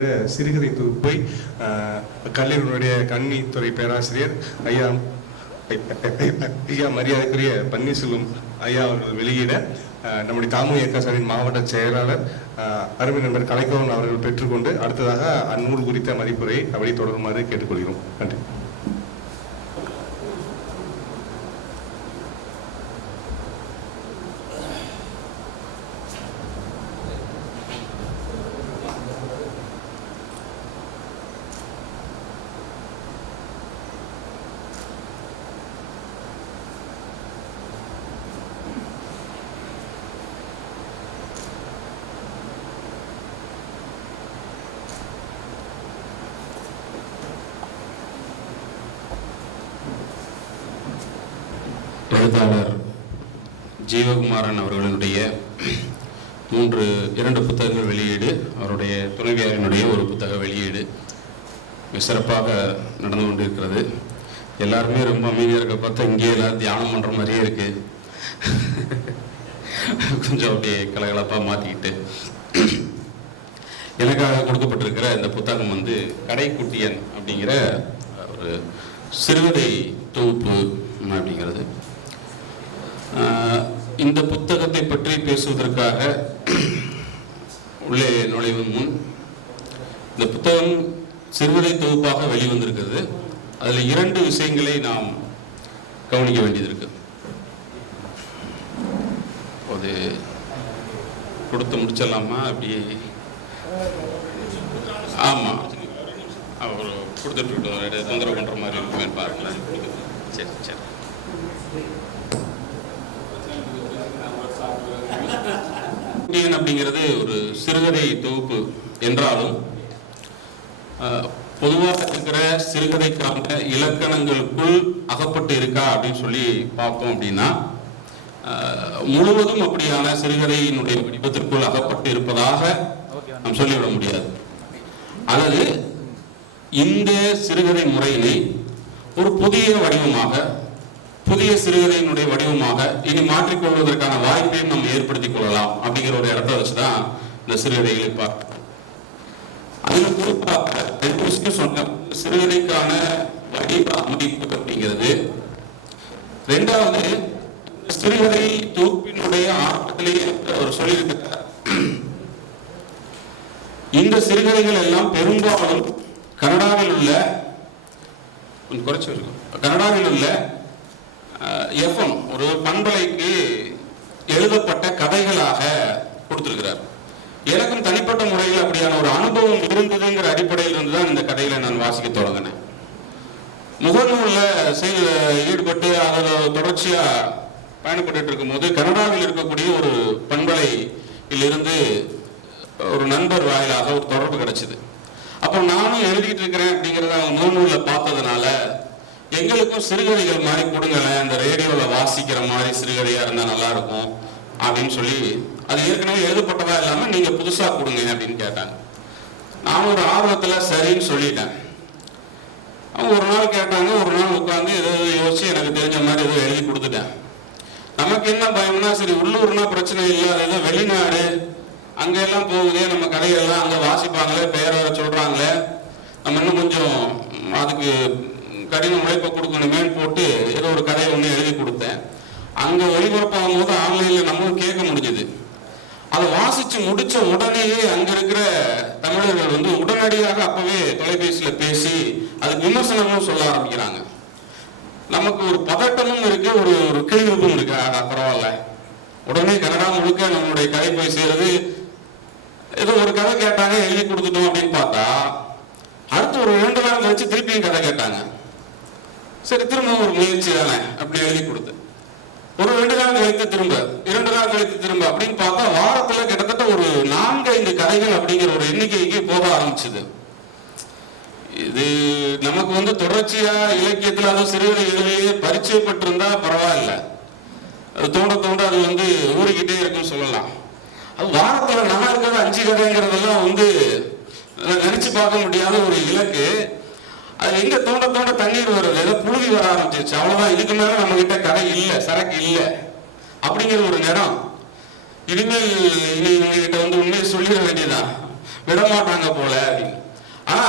சிறுகதை தொகுப்பை கல்லூரியினுடைய கணினித்துறை பேராசிரியர் ஐயா மரியாதைக்குரிய பன்னீர்செல்வம் ஐயா அவர்கள் வெளியிட நம்முடைய தாமுக சாரின் மாவட்ட செயலாளர் அருமை நண்பர் கலைக்கவன் அவர்கள் பெற்றுக்கொண்டு அடுத்ததாக அந்நூல் குறித்த மதிப்புரை அப்படி தொடருமாறு கேட்டுக்கொள்கிறோம். நன்றி. எழுத்தாளர் ஜீவகுமாரன் அவர்களுடைய 2 புத்தகங்கள் வெளியீடு, அவருடைய துணைவியாரினுடைய ஒரு புத்தக வெளியீடு சிறப்பாக நடந்து கொண்டிருக்கிறது. எல்லாருமே ரொம்ப அமைதியாக இருக்க பார்த்தா இங்கே எல்லாரும் தியானம் பண்ணுற மாதிரியே இருக்கு. கொஞ்சம் அப்படியே கலகலப்பாக மாற்றிக்கிட்டு எனக்காக கொடுக்கப்பட்டிருக்கிற இந்த புத்தகம் கடைக்குட்டியன் அப்படிங்கிற ஒரு சிறுகதை தொகுப்பு அப்படிங்கிறது. இந்த புத்தகத்தை பற்றி பேசுவதற்காக உள்ளே நுழைவும் முன், இந்த புத்தகம் சிறுகதை தொகுப்பாக வெளிவந்திருக்கிறது. அதில் 2 விஷயங்களை நாம் கவனிக்க வேண்டியது இருக்கு. அது கொடுத்து முடிச்சிடலாமா? அப்படி ஆமாம், அவர் கொடுத்துட்டு தொந்தரவு பண்ணுற மாதிரி இருக்குமே பார்க்கலாம். சரி சரி. அப்படிங்கிறது ஒரு சிறுகதை தொகுப்பு என்றாலும் பொதுவாக இருக்கிற சிறுகதைக்கான இலக்கணங்களுக்குள் அகப்பட்டு இருக்கா அப்படின்னு சொல்லி பார்த்தோம் அப்படின்னா முழுவதும் அப்படியான சிறுகதையினுடைய வடிவத்திற்குள் அகப்பட்டு இருப்பதாக நாம் சொல்லிவிட முடியாது. அல்லது இந்த சிறுகதை முறையினை ஒரு புதிய வடிவமாக, புதிய சிறுகதையினுடைய வடிவமாக இனி மாற்றிக்கொள்வதற்கான வாய்ப்பையும் நம்ம ஏற்படுத்திக் கொள்ளலாம் அப்படிங்கிற ஒரு இடத்தை வச்சுதான் இந்த சிறுகதைகளை பார்க்க. அதில் குறிப்பாக 2 விஷயம் சொன்ன. சிறுகதைக்கான வடிவ அமைப்பு அப்படிங்கிறது. 2வது, சிறுகதை தொகுப்பினுடைய ஆரம்பத்திலேயே அவர் சொல்லியிருக்கிறார், இந்த சிறுகதைகள் எல்லாம் பெரும்பாலும் கனடாவில் உள்ள எஃப்எம் ஒரு பண்பலைக்கு எழுதப்பட்ட கதைகளாக கொடுத்திருக்கிறார். எனக்கும் தனிப்பட்ட முறையில் அப்படியான ஒரு அனுபவம் இருந்ததுங்கிற அடிப்படையில் இருந்துதான் இந்த கதைகளை நான் வாசிக்க தொடங்கினேன். முகநூல்ல ஈடுபட்டு அதில் தொடர்ச்சியா பயணப்பட்டு இருக்கும்போது கனடாவில் இருக்கக்கூடிய ஒரு பண்பலையில் இருந்து ஒரு நண்பர் வாயிலாக ஒரு தொடர்பு கிடைச்சது. அப்புறம் நானும் எழுதிட்டு இருக்கிறேன் அப்படிங்கிறத அவங்க முகநூல்ல பார்த்ததுனால, எங்களுக்கும் சிறுகதைகள் மாதிரி கொடுங்களேன், இந்த ரேடியோவில் வாசிக்கிற மாதிரி சிறுகதையாக இருந்தால் நல்லா இருக்கும் அப்படின்னு சொல்லி, அது ஏற்கனவே எழுதப்பட்டதா இல்லாமல் நீங்கள் புதுசாக கொடுங்க அப்படின்னு கேட்டாங்க. நான் ஒரு ஆர்வத்தில் சரின்னு சொல்லிட்டேன். அவங்க ஒரு நாள் கேட்டாங்க, ஒரு நாள் உட்காந்து ஏதோ யோசிச்சு எனக்கு தெரிஞ்ச மாதிரி ஏதோ எழுதி கொடுத்துட்டேன். நமக்கு என்ன பயம்னா, சரி உள்ளூர்னா பிரச்சனை இல்லை, அது ஏதோ வெளிநாடு அங்கெல்லாம் போகுதே, நம்ம கதையெல்லாம் அங்கே வாசிப்பாங்களே, பேரை சொல்கிறாங்களே, நம்ம இன்னும் கொஞ்சம் அதுக்கு கடின உழைப்பை கொடுக்கணுமே போட்டு ஏதோ ஒரு கதையை ஒன்று எழுதி கொடுத்தேன். அங்கே ஒளிபரப்பாகும் போது ஆன்லைனில் நம்மளும் கேட்க முடிஞ்சது. அதை வாசித்து முடித்த உடனேயே அங்கே இருக்கிற தமிழர்கள் உடனடியாக அப்பவே தொலைபேசியில் பேசி அதுக்கு விமர்சனமும் சொல்ல ஆரம்பிக்கிறாங்க. நமக்கு ஒரு பதட்டமும் இருக்கு, ஒரு கேள்வியும் இருக்கு. பரவாயில்ல, உடனே கனடா முழுக்க நம்மளுடைய கதை போய் சேருது. ஏதோ ஒரு கதை கேட்டாங்க, எழுதி கொடுத்துட்டோம் அப்படின்னு பார்த்தா அடுத்து ஒரு 2 நாள் கழிச்சு திருப்பியும் கதை கேட்டாங்க. சரி, திரும்ப ஒரு முயற்சி தானே அப்படி எழுதி கொடுத்து ஒரு 2 நாள் கழித்து திரும்ப 2 நாள் கழித்து திரும்ப அப்படின்னு பார்த்தா வாரத்துல கிட்டத்தட்ட ஒரு 4-5 கதைகள் அப்படிங்கிற ஒரு எண்ணிக்கைக்கு போக ஆரம்பிச்சது. இது நமக்கு தொடர்ச்சியா இலக்கியத்துல அதுவும் சிறுகதை எழுதியே பரிச்சயப்பட்டிருந்தா பரவாயில்ல, தோண்ட தோண்ட அது ஊறிக்கிட்டே இருக்குன்னு சொல்லலாம். அது வாரத்துல 4 கதை 5 கதைங்கிறதெல்லாம் நினைச்சு பார்க்க முடியாத ஒரு இலக்கு. அது எங்க தோண்ட தோண்ட தண்ணீர் வருது, ஏதோ புழுதி வர ஆரம்பிச்சிருச்சு. அவ்வளவுதான், இதுக்கு மேல நம்ம கிட்ட கதை இல்லை, சரக்கு இல்லை அப்படிங்கிற ஒரு நேரம். இனிமேல் இவங்க கிட்ட உண்மையை சொல்லிட வேண்டியதான். விடமாட்டாங்க போல அப்படின்னு. ஆனா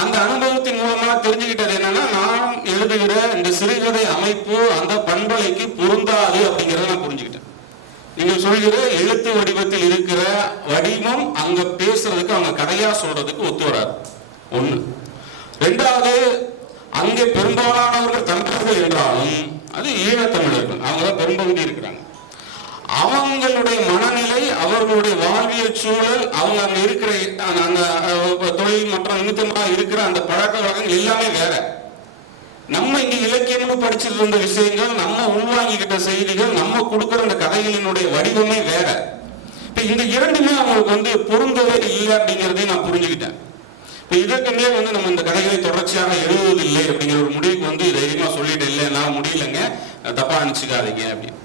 அந்த அனுபவத்தின் மூலமா தெரிஞ்சுக்கிட்டது என்னன்னா, நான் எழுதுகிற இந்த சிறுகதை அமைப்பு அந்த பண்பலைக்கு பொருந்தாது அப்படிங்கிறத நான் புரிஞ்சுக்கிட்டேன். நீங்க சொல்கிற எழுத்து வடிவத்தில் இருக்கிற வடிவம் அங்க பேசுறதுக்கு, அவங்க கதையா சொல்றதுக்கு ஒத்து வராது. ஒண்ணு. ரெண்டாவது, அங்கே பெரும்பாலானவர்கள் தமிழர்கள் என்றாலும் அது ஈழத்தமிழர்கள், அவங்கதான் பெரும்பகுதி இருக்கிறாங்க. அவங்களுடைய மனநிலை, அவர்களுடைய வாழ்வியல் சூழல், அவங்க அங்க இருக்கிற அந்த தொழில் மற்றும் நிமித்தமாக இருக்கிற அந்த பழக்க வழக்கங்கள் எல்லாமே வேற. நம்ம இங்க இலக்கியம்னு படிச்சுட்டு இருந்த விஷயங்கள், நம்ம உள்வாங்கிக்கிட்ட செய்திகள், நம்ம கொடுக்கிற அந்த கதைகளினுடைய வடிவமே வேற. இப்ப இந்த இரண்டுமே அவங்களுக்கு பொருந்தவே இல்லை அப்படிங்கிறதையும் நான் புரிஞ்சுக்கிட்டேன். இப்ப இதற்குமே நம்ம இந்த கதைகளை தொடர்ச்சியாக எழுதுவதில்லை அப்படிங்கிற ஒரு முடிவுக்கு தைரியமா சொல்லிட்டு, இல்லை என்னால முடியலைங்க, தப்பா நினைச்சுக்காதீங்க அப்படின்னு.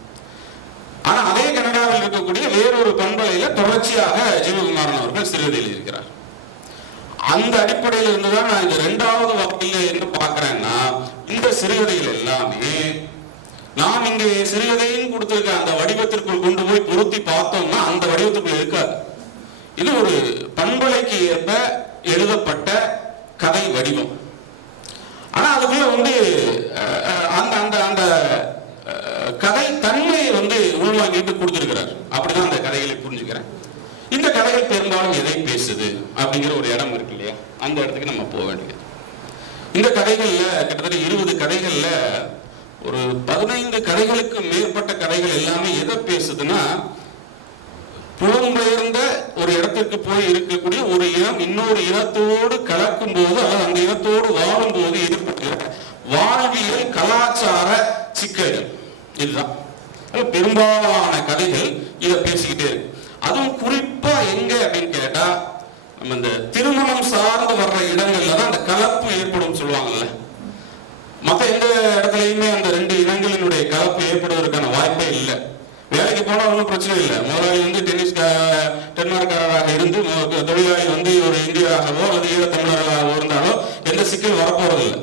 ஆனா அதே கனடாவில் இருக்கக்கூடிய வேறொரு பண்பலையில தொடர்ச்சியாக ஜீவகுமாரன் அவர்கள் சிறுகதை எழுதியிருக்கிறார். அந்த அடிப்படையில் இருந்துதான் நான் இந்த 2வது வகையில என்ன பார்க்கிறேன்னா, இந்த சிறுகதைகள் எல்லாமே நாம் இங்கே சிறுகதையும் கொடுத்திருக்க அந்த வடிவத்திற்குள் கொண்டு போய் பொருத்தி பார்த்தோம்னா அந்த வடிவத்துக்குள் இருக்காது. இது ஒரு பண்பலைக்கு ஏற்ப எழுதப்பட்ட கதை வடிவம். ஆனா அதுக்குள்ள அந்த அந்த அந்த கதை தன்மையை உள்வாங்கிட்டு கொடுத்திருக்கிறார். அப்படிதான் அந்த கதைகளை புரிஞ்சுக்கிறேன். இந்த கதைகள் பெரும்பாலும் எதை பேசுது அப்படிங்கிற ஒரு இடம் இருக்கு இல்லையா, அந்த இடத்துக்கு நம்ம போக வேண்டியது. இந்த கதைகள்ல கிட்டத்தட்ட 20 கதைகள்ல ஒரு 15 கதைகளுக்கு மேற்பட்ட கதைகள் எல்லாமே எதை பேசுதுன்னா, புலம்பெயர்ந்த ஒரு இடத்திற்கு போய் இருக்கக்கூடிய ஒரு இனம் இன்னொரு இனத்தோடு கலக்கும் போது, அந்த இனத்தோடு வாழும் போது ஏற்படுகிற வாழ்வியல் கலாச்சார சிக்கல்கள், இதுதான் பெரும்பாலான கதைகள் இதை பேசிக்கிட்டே இருக்கு. அதுவும் குறிப்பா எங்க அப்படின்னு கேட்டா, நம்ம இந்த திருமணம் சார்ந்து வர்ற இடங்கள்ல தான் அந்த கலப்பு ஏற்படும் சொல்லுவாங்கல்ல. மற்ற எந்த இடத்துலயுமே அந்த 2 இனங்களினுடைய கலப்பு ஏற்படுவதற்கான வாய்ப்பே இல்லை. வேலைக்கு போனா ஒன்றும் பிரச்சனை இல்லை. முதலாளி டென்மார்க்காரராக இருந்து தொழிலாளி ஒரு இந்தியாவோ அல்லது ஈழத்தமிழர்களாகவோ இருந்தாலோ எந்த சிக்கல் வரப்போறது இல்லை.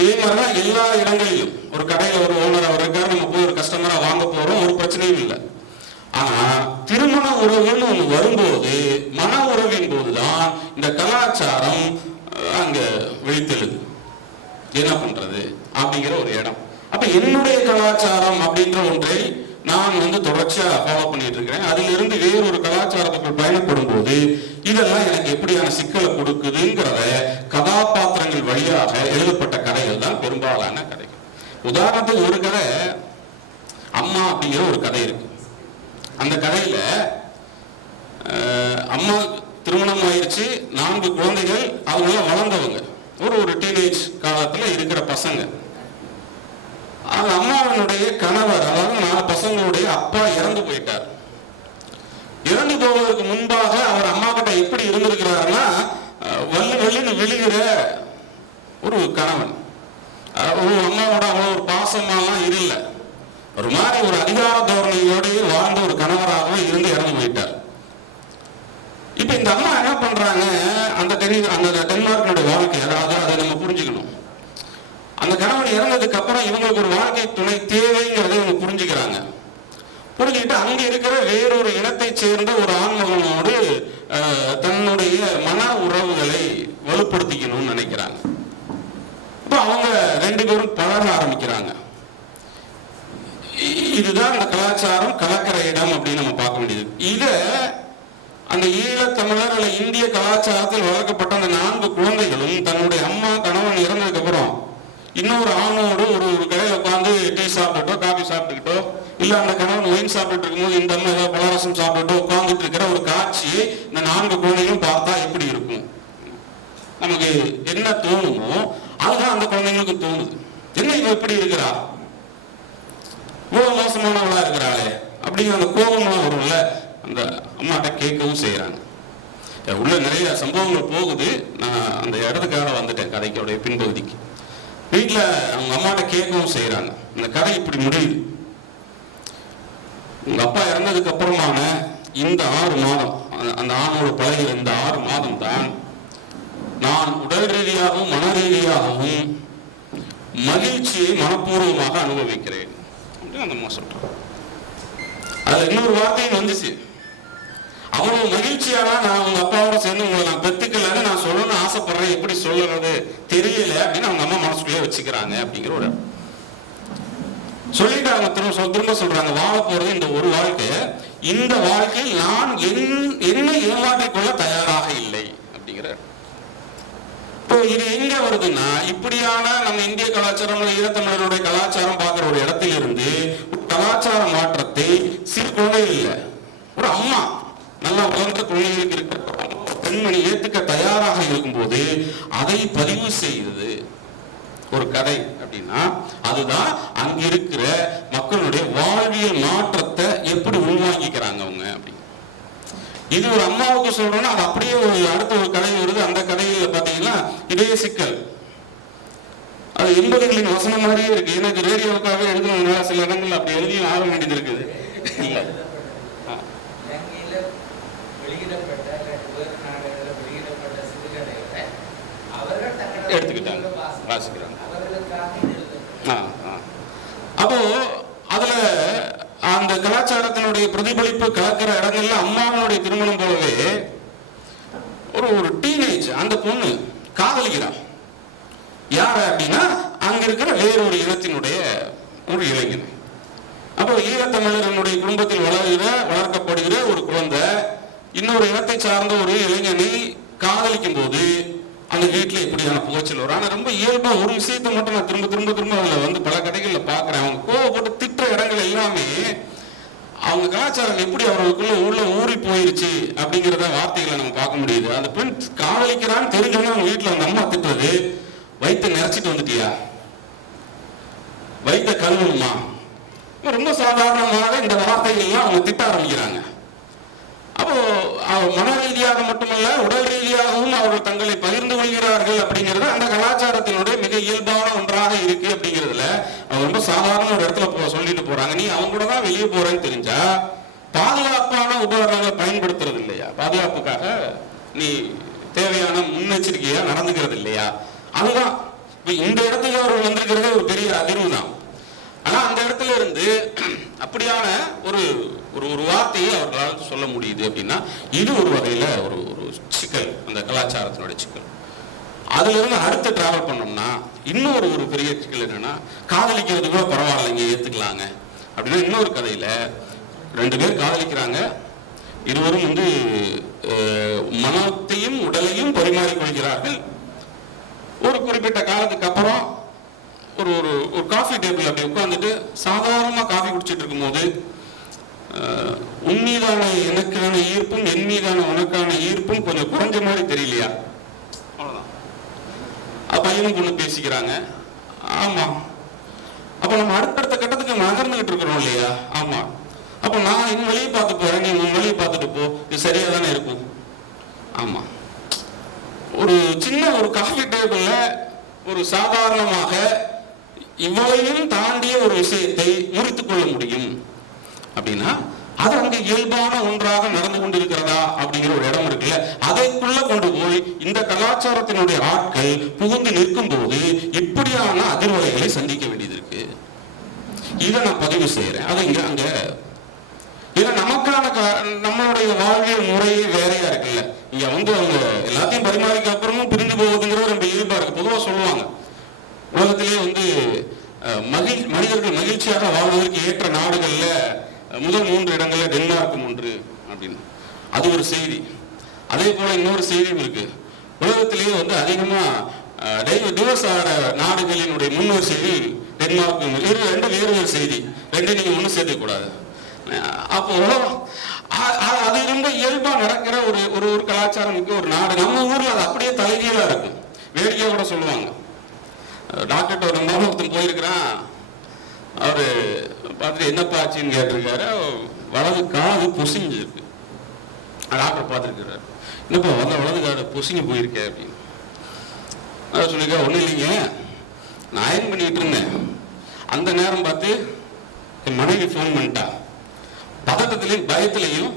இதே மாதிரிதான் எல்லா இடங்களிலும் ஒரு கடையில ஒரு ஓனர் அவர் இருக்காரு, நம்ம போய் ஒரு கஸ்டமரா வாங்க போறோம், ஒரு பிரச்சனையும் இல்லை. ஆனா திருமண உறவுன்னு ஒண்ணு வரும்போது, மன உறவின் போதுதான் இந்த கலாச்சாரம் அங்க விழித்தெழுது. என்ன பண்றது அப்படிங்கிற ஒரு இடம். அப்ப என்னுடைய கலாச்சாரம் அப்படின்ற ஒன்றை நான் தொடர்ச்சியா ஃபாலோ பண்ணிட்டு இருக்கிறேன். அதில் இருந்து வேறொரு கலாச்சாரத்துக்குள் பயணப்படும் போது இதெல்லாம் எனக்கு எப்படியான சிக்கலை கொடுக்குதுங்கிறத கதாபாத்திரங்கள் வழியாக எழுதப்பட்ட கதைகள் தான் பெரும்பாலான கதைகள். உதாரணத்துக்கு ஒரு கதை, அம்மா அப்படிங்கிற ஒரு கதை இருக்கு. அந்த கதையில அம்மா திருமணம் ஆயிடுச்சு, 4 குழந்தைகள், அவங்க வளர்ந்தவங்க, ஒரு டீனேஜ் காலத்துல இருக்கிற பசங்க. அந்த அம்மாவினுடைய கணவர், அதாவது 4 பசங்களுடைய அப்பா இறந்து போயிட்டார். இறந்து போவதற்கு முன்பாக அவர் அம்மா கிட்ட எப்படி இருந்திருக்கிறாருன்னா, வள்ளின்னு விழுகிற ஒரு கணவன். அம்மாவோட அவ்வளவு ஒரு பாசமாலாம் இல்லை, ஒரு மாதிரி ஒரு அதிகார தோரணையோடு வாழ்ந்த ஒரு கணவராக இருந்து இறந்து போயிட்டார். இப்ப இந்த அம்மா என்ன பண்றாங்க, அந்த டென்மார்க்கினுடைய வாழ்க்கை, அதாவது அதை நம்ம புரிஞ்சுக்கணும். அந்த கணவன் இறந்ததுக்கு அப்புறம் இவங்களுக்கு ஒரு வாழ்க்கை துணை தேவைங்கிறத இவங்க புரிஞ்சுக்கிறாங்க. புரிஞ்சுக்கிட்டு அங்க இருக்கிற வேறொரு இனத்தை சேர்ந்த ஒரு ஆண்மகனோடு தன்னுடைய மன உறவுகளை வலுப்படுத்திக்கணும்னு நினைக்கிறாங்க. இப்ப அவங்க 2 பேரும் பழக ஆரம்பிக்கிறாங்க. இதுதான் அந்த கலாச்சாரம் கலக்கிற இடம் அப்படின்னு நம்ம பார்க்க வேண்டியது. இத அந்த ஈழத்தமிழர் அல்ல இந்திய கலாச்சாரத்தில் வளர்க்கப்பட்ட அந்த 4 குழந்தைகளும் தன்னுடைய அம்மா கணவன் இறந்ததுக்கு அப்புறம் இன்னொரு ஆணோடு ஒரு கடையில் உட்காந்து டீ சாப்பிட்டுட்டோ காபி சாப்பிட்டுக்கிட்டோ, இல்ல அந்த கணவன் ஒயின் சாப்பிட்டு இருக்கும்போது இந்த அம்மா ஏதாவது பலரசம் சாப்பிட்டுட்டோ உட்காந்துட்டு இருக்கிற ஒரு காட்சியை இந்த 4 குழந்தைகளும் பார்த்தா எப்படி இருக்கும்? நமக்கு என்ன தோணுமோ அதுதான் அந்த குழந்தைங்களுக்கு தோணுது. என்ன இவ எப்படி இருக்கிறா, இவ்வளவு மோசமானவளா இருக்கிறாளே அப்படிங்கிற அந்த கோபம்லாம் வரும்ல, அந்த அம்மாட்ட கேட்கவும் செய்யறாங்க. உள்ள நிறைய சம்பவங்கள் போகுது. நான் அந்த இடத்துக்காக வந்துட்டேன் கதைக்கோடைய பின்பகுதிக்கு. வீட்டுல அவங்க அம்மாட்ட கேட்கவும் செய்யறாங்க. இந்த கதை இப்படி முடியுது. உங்க அப்பா இறந்ததுக்கு அப்புறமான இந்த 6 மாதம், அந்த ஆணோடு பழகிற இந்த 6 மாதம் தான் நான் உடல் ரீதியாகவும் மன ரீதியாகவும் மகிழ்ச்சியை மனப்பூர்வமாக அனுபவிக்கிறேன் அப்படின்னு அந்த அம்மா சொல்றாங்க. அதுல இன்னொரு வார்த்தையும் வந்துச்சு. அவ்வளவு மகிழ்ச்சியானா நான் உங்க அப்பாவோட சேர்ந்து உங்களை நான் பெத்துக்கலன்னு நான் சொல்லணும்னு ஆசைப்படுறேன், எப்படி சொல்லுறது தெரியல அப்படின்னு அவங்க அம்மா மனசுக்குள்ளே வச்சுக்கிறாங்க அப்படிங்கிற ஒரு சொல்லிட்டு அவங்க திரும்ப சொல்றாங்க, வாழ போறது இந்த ஒரு வாழ்க்கை, இந்த வாழ்க்கையில் நான் என்னை ஏமாற்றிக் கொள்ள தயாராக இல்லை அப்படிங்கிற. இப்போ இது எங்க வருதுன்னா, இப்படியான நம்ம இந்திய கலாச்சாரம் ஈழத்தமிழருடைய கலாச்சாரம் பார்க்கிற ஒரு இடத்துல இருந்து கலாச்சார மாற்றத்தை சிறு குழந்தைகள் இல்லை, ஒரு அம்மா நல்லா வளர்ந்த குழந்தைகளுக்கு இருக்கிற பெண்மணி ஏத்துக்க தயாராக இருக்கும்போது அதை பதிவு செய்தது ஒரு கதை அப்படின்னா, அதுதான் அங்க இருக்கிற மக்களுடைய வாழ்வியல் மாற்றத்தை எப்படி உள்வாங்கிக்கிறாங்க அவங்க அப்படி. இது ஒரு அம்மாவுக்கு சொல்றோம்னா அது அப்படியே ஒரு அடுத்த ஒரு கதை வருது. அந்த கதையில பாத்தீங்கன்னா இதே சிக்கல், அது 80களின் வசனம் மாதிரியே இருக்கு. எனக்கு ரேடியோவுக்காக எழுதணும்னா சில இடங்கள்ல அப்படி எழுதியும் ஆக வேண்டியது இருக்குது. எடுத்துக்கிட்டாங்க, வாசிக்கிறாங்க. அப்போ அதுல அந்த கலாச்சாரத்தினுடைய பிரதிபலிப்பு கலக்கிற இடங்கள்ல அம்மாவனுடைய திருமணம் போலவே ஒரு டீனேஜ் அந்த பொண்ணு காதலிக்கிறான். யார அப்படின்னா அங்க இருக்கிற வேறொரு இனத்தினுடைய ஒரு இளைஞன். அப்போ ஈழத்தமிழர்களுடைய குடும்பத்தில் வளர்க்கப்படுகிற ஒரு குழந்தை இன்னொரு இனத்தை சார்ந்த ஒரு இளைஞனை காதலிக்கும் போது அந்த வீட்டுல இப்படியான புகைச்சல் வரும். ஆனா ரொம்ப இயல்பா ஒரு விஷயத்தை மட்டும் நான் திரும்ப அதுல வந்து பல கடைகள்ல பாக்குறேன். அவங்க கோவப்பட்டு திட்டுற இடங்கள் எல்லாமே அவங்க கலாச்சாரம் எப்படி அவர்களுக்குள்ள உள்ள ஊறி போயிருச்சு அப்படிங்கிறத வார்த்தைகளை நம்ம பார்க்க முடியுது. அந்த பெண் காதலிக்கிறான்னு தெரிஞ்சோன்னா அவங்க வீட்டுல அந்த அம்மா திட்டுறது, வயிற்ற நிறைச்சிட்டு வந்துட்டியா, வயிற்ற கழுவணுமா, ரொம்ப சாதாரணமாக இந்த வார்த்தைகள்லாம் அவங்க திட்ட ஆரம்பிக்கிறாங்க. அப்போ மன ரீதியாக மட்டுமல்ல உடல் ரீதியாகவும் அவர்கள் தங்களை பகிர்ந்து கொள்கிறார்கள் அப்படிங்கிறது அந்த கலாச்சாரத்தினுடைய மிக இயல்பான ஒன்றாக இருக்கு. அப்படிங்கிறதுல அவங்க ரொம்ப சாதாரண ஒரு இடத்துல சொல்லிட்டு போறாங்க. நீ அவங்க கூட தான் வெளியே போறேன்னு தெரிஞ்சா பாதுகாப்பான உபகரணங்களை பயன்படுத்துறது இல்லையா, பாதுகாப்புக்காக நீ தேவையான முன்னெச்சரிக்கையா நடந்துக்கிறது இல்லையா, அதுதான் இந்த இடத்துக்கு அவர்கள் வந்திருக்கிறது ஒரு பெரிய அதிர்வு தான். ஆனா அந்த இடத்துல இருந்து அப்படியான ஒரு ஒரு வார்த்தையை அவர்களால் சொல்ல முடியுது அப்படின்னா இது ஒரு வகையில ஒரு சிக்கல், அந்த கலாச்சாரத்தினுடைய சிக்கல். அதுல இருந்து அடுத்து டிராவல் பண்ணோம்னா இன்னொரு ஒரு பெரிய சிக்கல் என்னன்னா, காதலிக்கிறது கூட பரவாயில்லைங்க ஏத்துக்கலாங்க அப்படின்னா இன்னொரு கதையில 2 பேர் காதலிக்கிறாங்க, இருவரும் வந்து மனத்தையும் உடலையும் பரிமாறிக்கொள்கிறார்கள். ஒரு குறிப்பிட்ட காலத்துக்கு அப்புறம் ஒரு ஒரு காஃபி டேபிள் அப்படி உட்கார்ந்துட்டு சாதாரணமா காஃபி குடிச்சிட்டு இருக்கும் போது உன் மீதான எனக்கான ஈர்ப்பும் என் மீதான உனக்கான ஈர்ப்பும் கொஞ்சம் குறைஞ்ச மாதிரி தெரியலையா, அவ்வளவுதான். பையனும் பொண்ணு பேசிக்கிறாங்க. ஆமா, அப்ப நம்ம அடுத்தடுத்த கட்டத்துக்கு நகர்ந்துகிட்டு இருக்கிறோம் இல்லையா. ஆமா, அப்ப நான் என் வழியை பார்த்து போறேன், நீ உன் வழியை பார்த்துட்டு போ, இது சரியா தானே இருக்கும். ஆமா, ஒரு சின்ன ஒரு காஃபி டேபிள்ல ஒரு சாதாரணமாக இவ்வளையும் தாண்டிய ஒரு விஷயத்தை முறித்துக் கொள்ள முடியும் அப்படின்னா அது அங்க இயல்பான ஒன்றாக நடந்து கொண்டிருக்கிறதா அப்படிங்கிற ஒரு இடம் இருக்குல்ல, அதைக்குள்ள கொண்டு போய் இந்த கலாச்சாரத்தினுடைய ஆட்கள் புகுந்து நிற்கும் போது இப்படியான அதிர்வலைகளை சந்திக்க வேண்டியது இருக்கு. இதை நான் பதிவு செய்யறேன். அது இங்க அங்க ஏன்னா நமக்கான நம்மளுடைய வாழ்வியல் முறையே வேறையா இருக்குல்ல. இங்க வந்து அவங்க எல்லாத்தையும் பரிமாறிக்க அப்புறமும் பிரிந்து போவதுங்கிறது ரொம்ப இயல்பா இருக்கு. பொதுவா சொல்லுவாங்க உலகத்திலேயே வந்து மனிதர்கள் மகிழ்ச்சியாக வாழ்வதற்கு ஏற்ற நாடுகள்ல முதல் 3 இடங்கள்ல டென்மார்க் 1 அப்படின்னு. அது ஒரு செய்தி. அதே போல இன்னொரு செய்தியும் இருக்கு. உலகத்திலேயே வந்து அதிகமா டிவோர்ஸ் ஆகிற நாடுகளினுடைய முன்வரிசையில் டென்மார்க் 2 வேறு செய்தி, 2 நீங்க ஒண்ணு சேர்க்க கூடாது. அப்போ அது ரொம்ப இயல்பா நடக்கிற ஒரு கலாச்சாரம் மிக்க ஒரு நாடு. நம்ம ஊர்ல அது அப்படியே தலைகீழா இருக்கு. வேடிக்கையா கூட சொல்லுவாங்க, டாக்டர்கிட்ட ஒரு மருத்துவம் போயிருக்கிறான், அவரு பார்த்துட்டு என்னப்பா ஆச்சுன்னு கேட்டிருக்காரு, வலது காது பொசிஞ்சு இருக்கு. டாக்டர் பார்த்துருக்கிறாரு, என்னப்பா வலது காது பொசிஞ்சு போயிருக்கேன் அப்படின்னு. அதான் சொல்லிருக்கா, ஒன்றும் இல்லைங்க, நான் அயன் பண்ணிட்டு இருந்தேன், அந்த நேரம் பார்த்து என் மனைவி ஃபோன் பண்ணிட்டா, பதட்டத்திலையும் பயத்திலையும்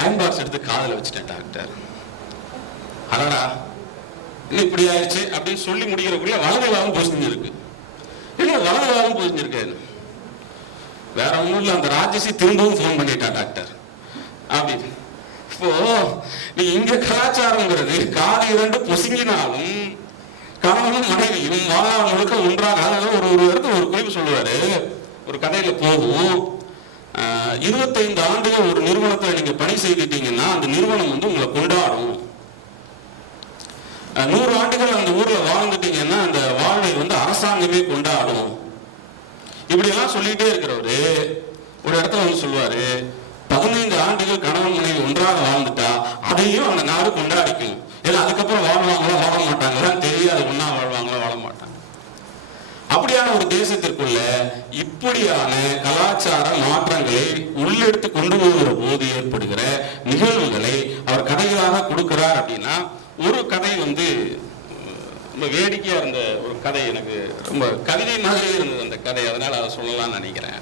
அயன் பாக்ஸ் எடுத்து காதில் வச்சுட்டேன் டாக்டர். அடடா இன்னும் இப்படி ஆயிடுச்சு அப்படின்னு சொல்லி முடிக்கிறக்குள்ள வலது காலம் பொசிஞ்சிருக்கு. இல்லை வலது காலம் பொசிஞ்சிருக்காரு. வேற ஒன்றும் இல்லை, அந்த ராஜேஷி திரும்பவும் ஃபோன் பண்ணிட்டா டாக்டர் அப்படின்னு. அப்போ நீ இங்க கலாச்சாரங்கிறது காது இரண்டு பொசுங்கினாலும் கணவனும் மனைவியும் வாழ்நாள் முழுக்க ஒன்றாக, அதாவது ஒரு இடத்துல ஒரு குறிப்பு சொல்லுவாரு, ஒரு கதையில போகும், 25 ஆண்டுகள் ஒரு நிறுவனத்துல நீங்க பணி செய்துட்டீங்கன்னா அந்த நிறுவனம் வந்து உங்களை கொண்டாடும். 100 ஆண்டுகள் அந்த ஊர்ல வாழ்ந்துட்டீங்கன்னா அந்த வாழ்வை வந்து அரசாங்கமே கொண்டாடும். இப்படி எல்லாம் சொல்லிட்டே இருக்கிறவரு ஒரு இடத்துல வந்து சொல்லுவாரு, 15 ஆண்டுகள் கணவன் மனைவி ஒன்றாக வாழ்ந்துட்டா அதையும் அந்த நாடு கொண்டாடிக்கும். ஏன்னா அதுக்கப்புறம் வாழ்வாங்களோ வாழ மாட்டாங்களா தெரியாது, ஒன்னா வாழ்வாங்களோ வாழ மாட்டாங்க. அப்படியான ஒரு தேசத்திற்குள்ள இப்படியான கலாச்சார மாற்றங்களை உள்ளெடுத்து கொண்டு போகிற போது ஏற்படுகிற நிகழ்வுகளை அவர் கதைகளாக கொடுக்கிறார். அப்படின்னா ஒரு கதை வந்து ரொம்ப வேடிக்கையா இருந்த ஒரு கதை, எனக்கு ரொம்ப கவிதை மாதிரியே இருந்தது அந்த கதை, அதனால அதை சொல்லலாம்னு நினைக்கிறேன்.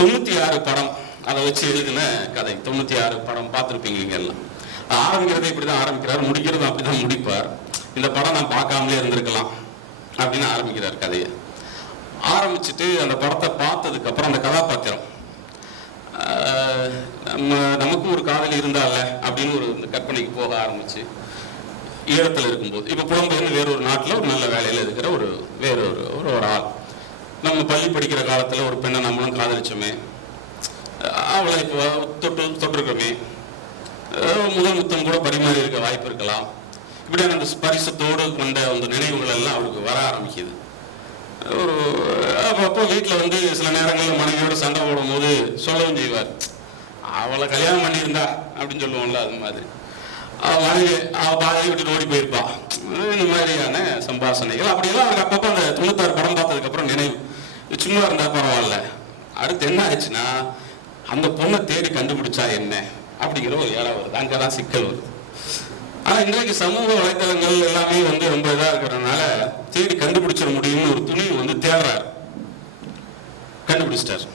96 படம் அதை வச்சு எழுதின கதை. 96 படம் பார்த்துருப்பீங்க எல்லாம். ஆரம்பிக்கிறதே இப்படிதான் ஆரம்பிக்கிறார், முடிக்கிறது அப்படிதான் முடிப்பார். இந்த படம் நான் பார்க்காமலே இருந்திருக்கலாம் அப்படின்னு ஆரம்பிக்கிறார் கதையை. ஆரம்பிச்சுட்டு அந்த படத்தை பார்த்ததுக்கு அப்புறம் அந்த கதாபாத்திரம் நமக்கு ஒரு காதலி இருந்தால அப்படின்னு ஒரு கற்பனைக்கு போக ஆரம்பிச்சு, ஈழத்தில் இருக்கும்போது இப்போ புலம்பெயர்ந்து வேறொரு நாட்டில் ஒரு நல்ல வேலையில் இருக்கிற ஒரு ஆள், நம்ம பள்ளி படிக்கிற காலத்தில் ஒரு பெண்ணை நம்மளும் காதலிச்சோமே, அவளை இப்போ தொட்டிருக்கோமே, முதல் முத்தம் கூட பரிமாறி இருக்க வாய்ப்பு இருக்கலாம். இப்படியான அந்த பரிசத்தோடு கொண்ட அந்த நினைவுகள் எல்லாம் அவருக்கு வர ஆரம்பிக்குது. அப்போ வீட்டில் வந்து சில நேரங்களில் மனைவியோட சண்டை போடும் போது சொல்லவும் செய்வார், அவளை கல்யாணம் பண்ணியிருந்தா அப்படின்னு சொல்லுவோம்ல, அது மாதிரி மனைவி பாதையை விட்டு ஓடி போயிருப்பா. இந்த மாதிரியான சம்பாஷணைகள் அப்படியெல்லாம் அவருக்கு அப்பப்போ அந்த 96 படம் பார்த்ததுக்கு அப்புறம் நினைவு. சும்மா இருந்தா பரவாயில்ல, அடுத்து என்ன ஆச்சுன்னா அந்த பொண்ணை தேடி கண்டுபிடிச்சா என்ன அப்படிங்கிற ஒரு இடம் வருது. அங்கதான் சிக்கல் வருது. ஆனா இன்றைக்கு சமூக வலைதளங்கள் எல்லாமே வந்து ரொம்ப இதா இருக்கிறதுனால தேடி கண்டுபிடிச்சிட முடியும்னு ஒரு துணிவு வந்து தேடுறாரு. கண்டுபிடிச்சிட்டார்.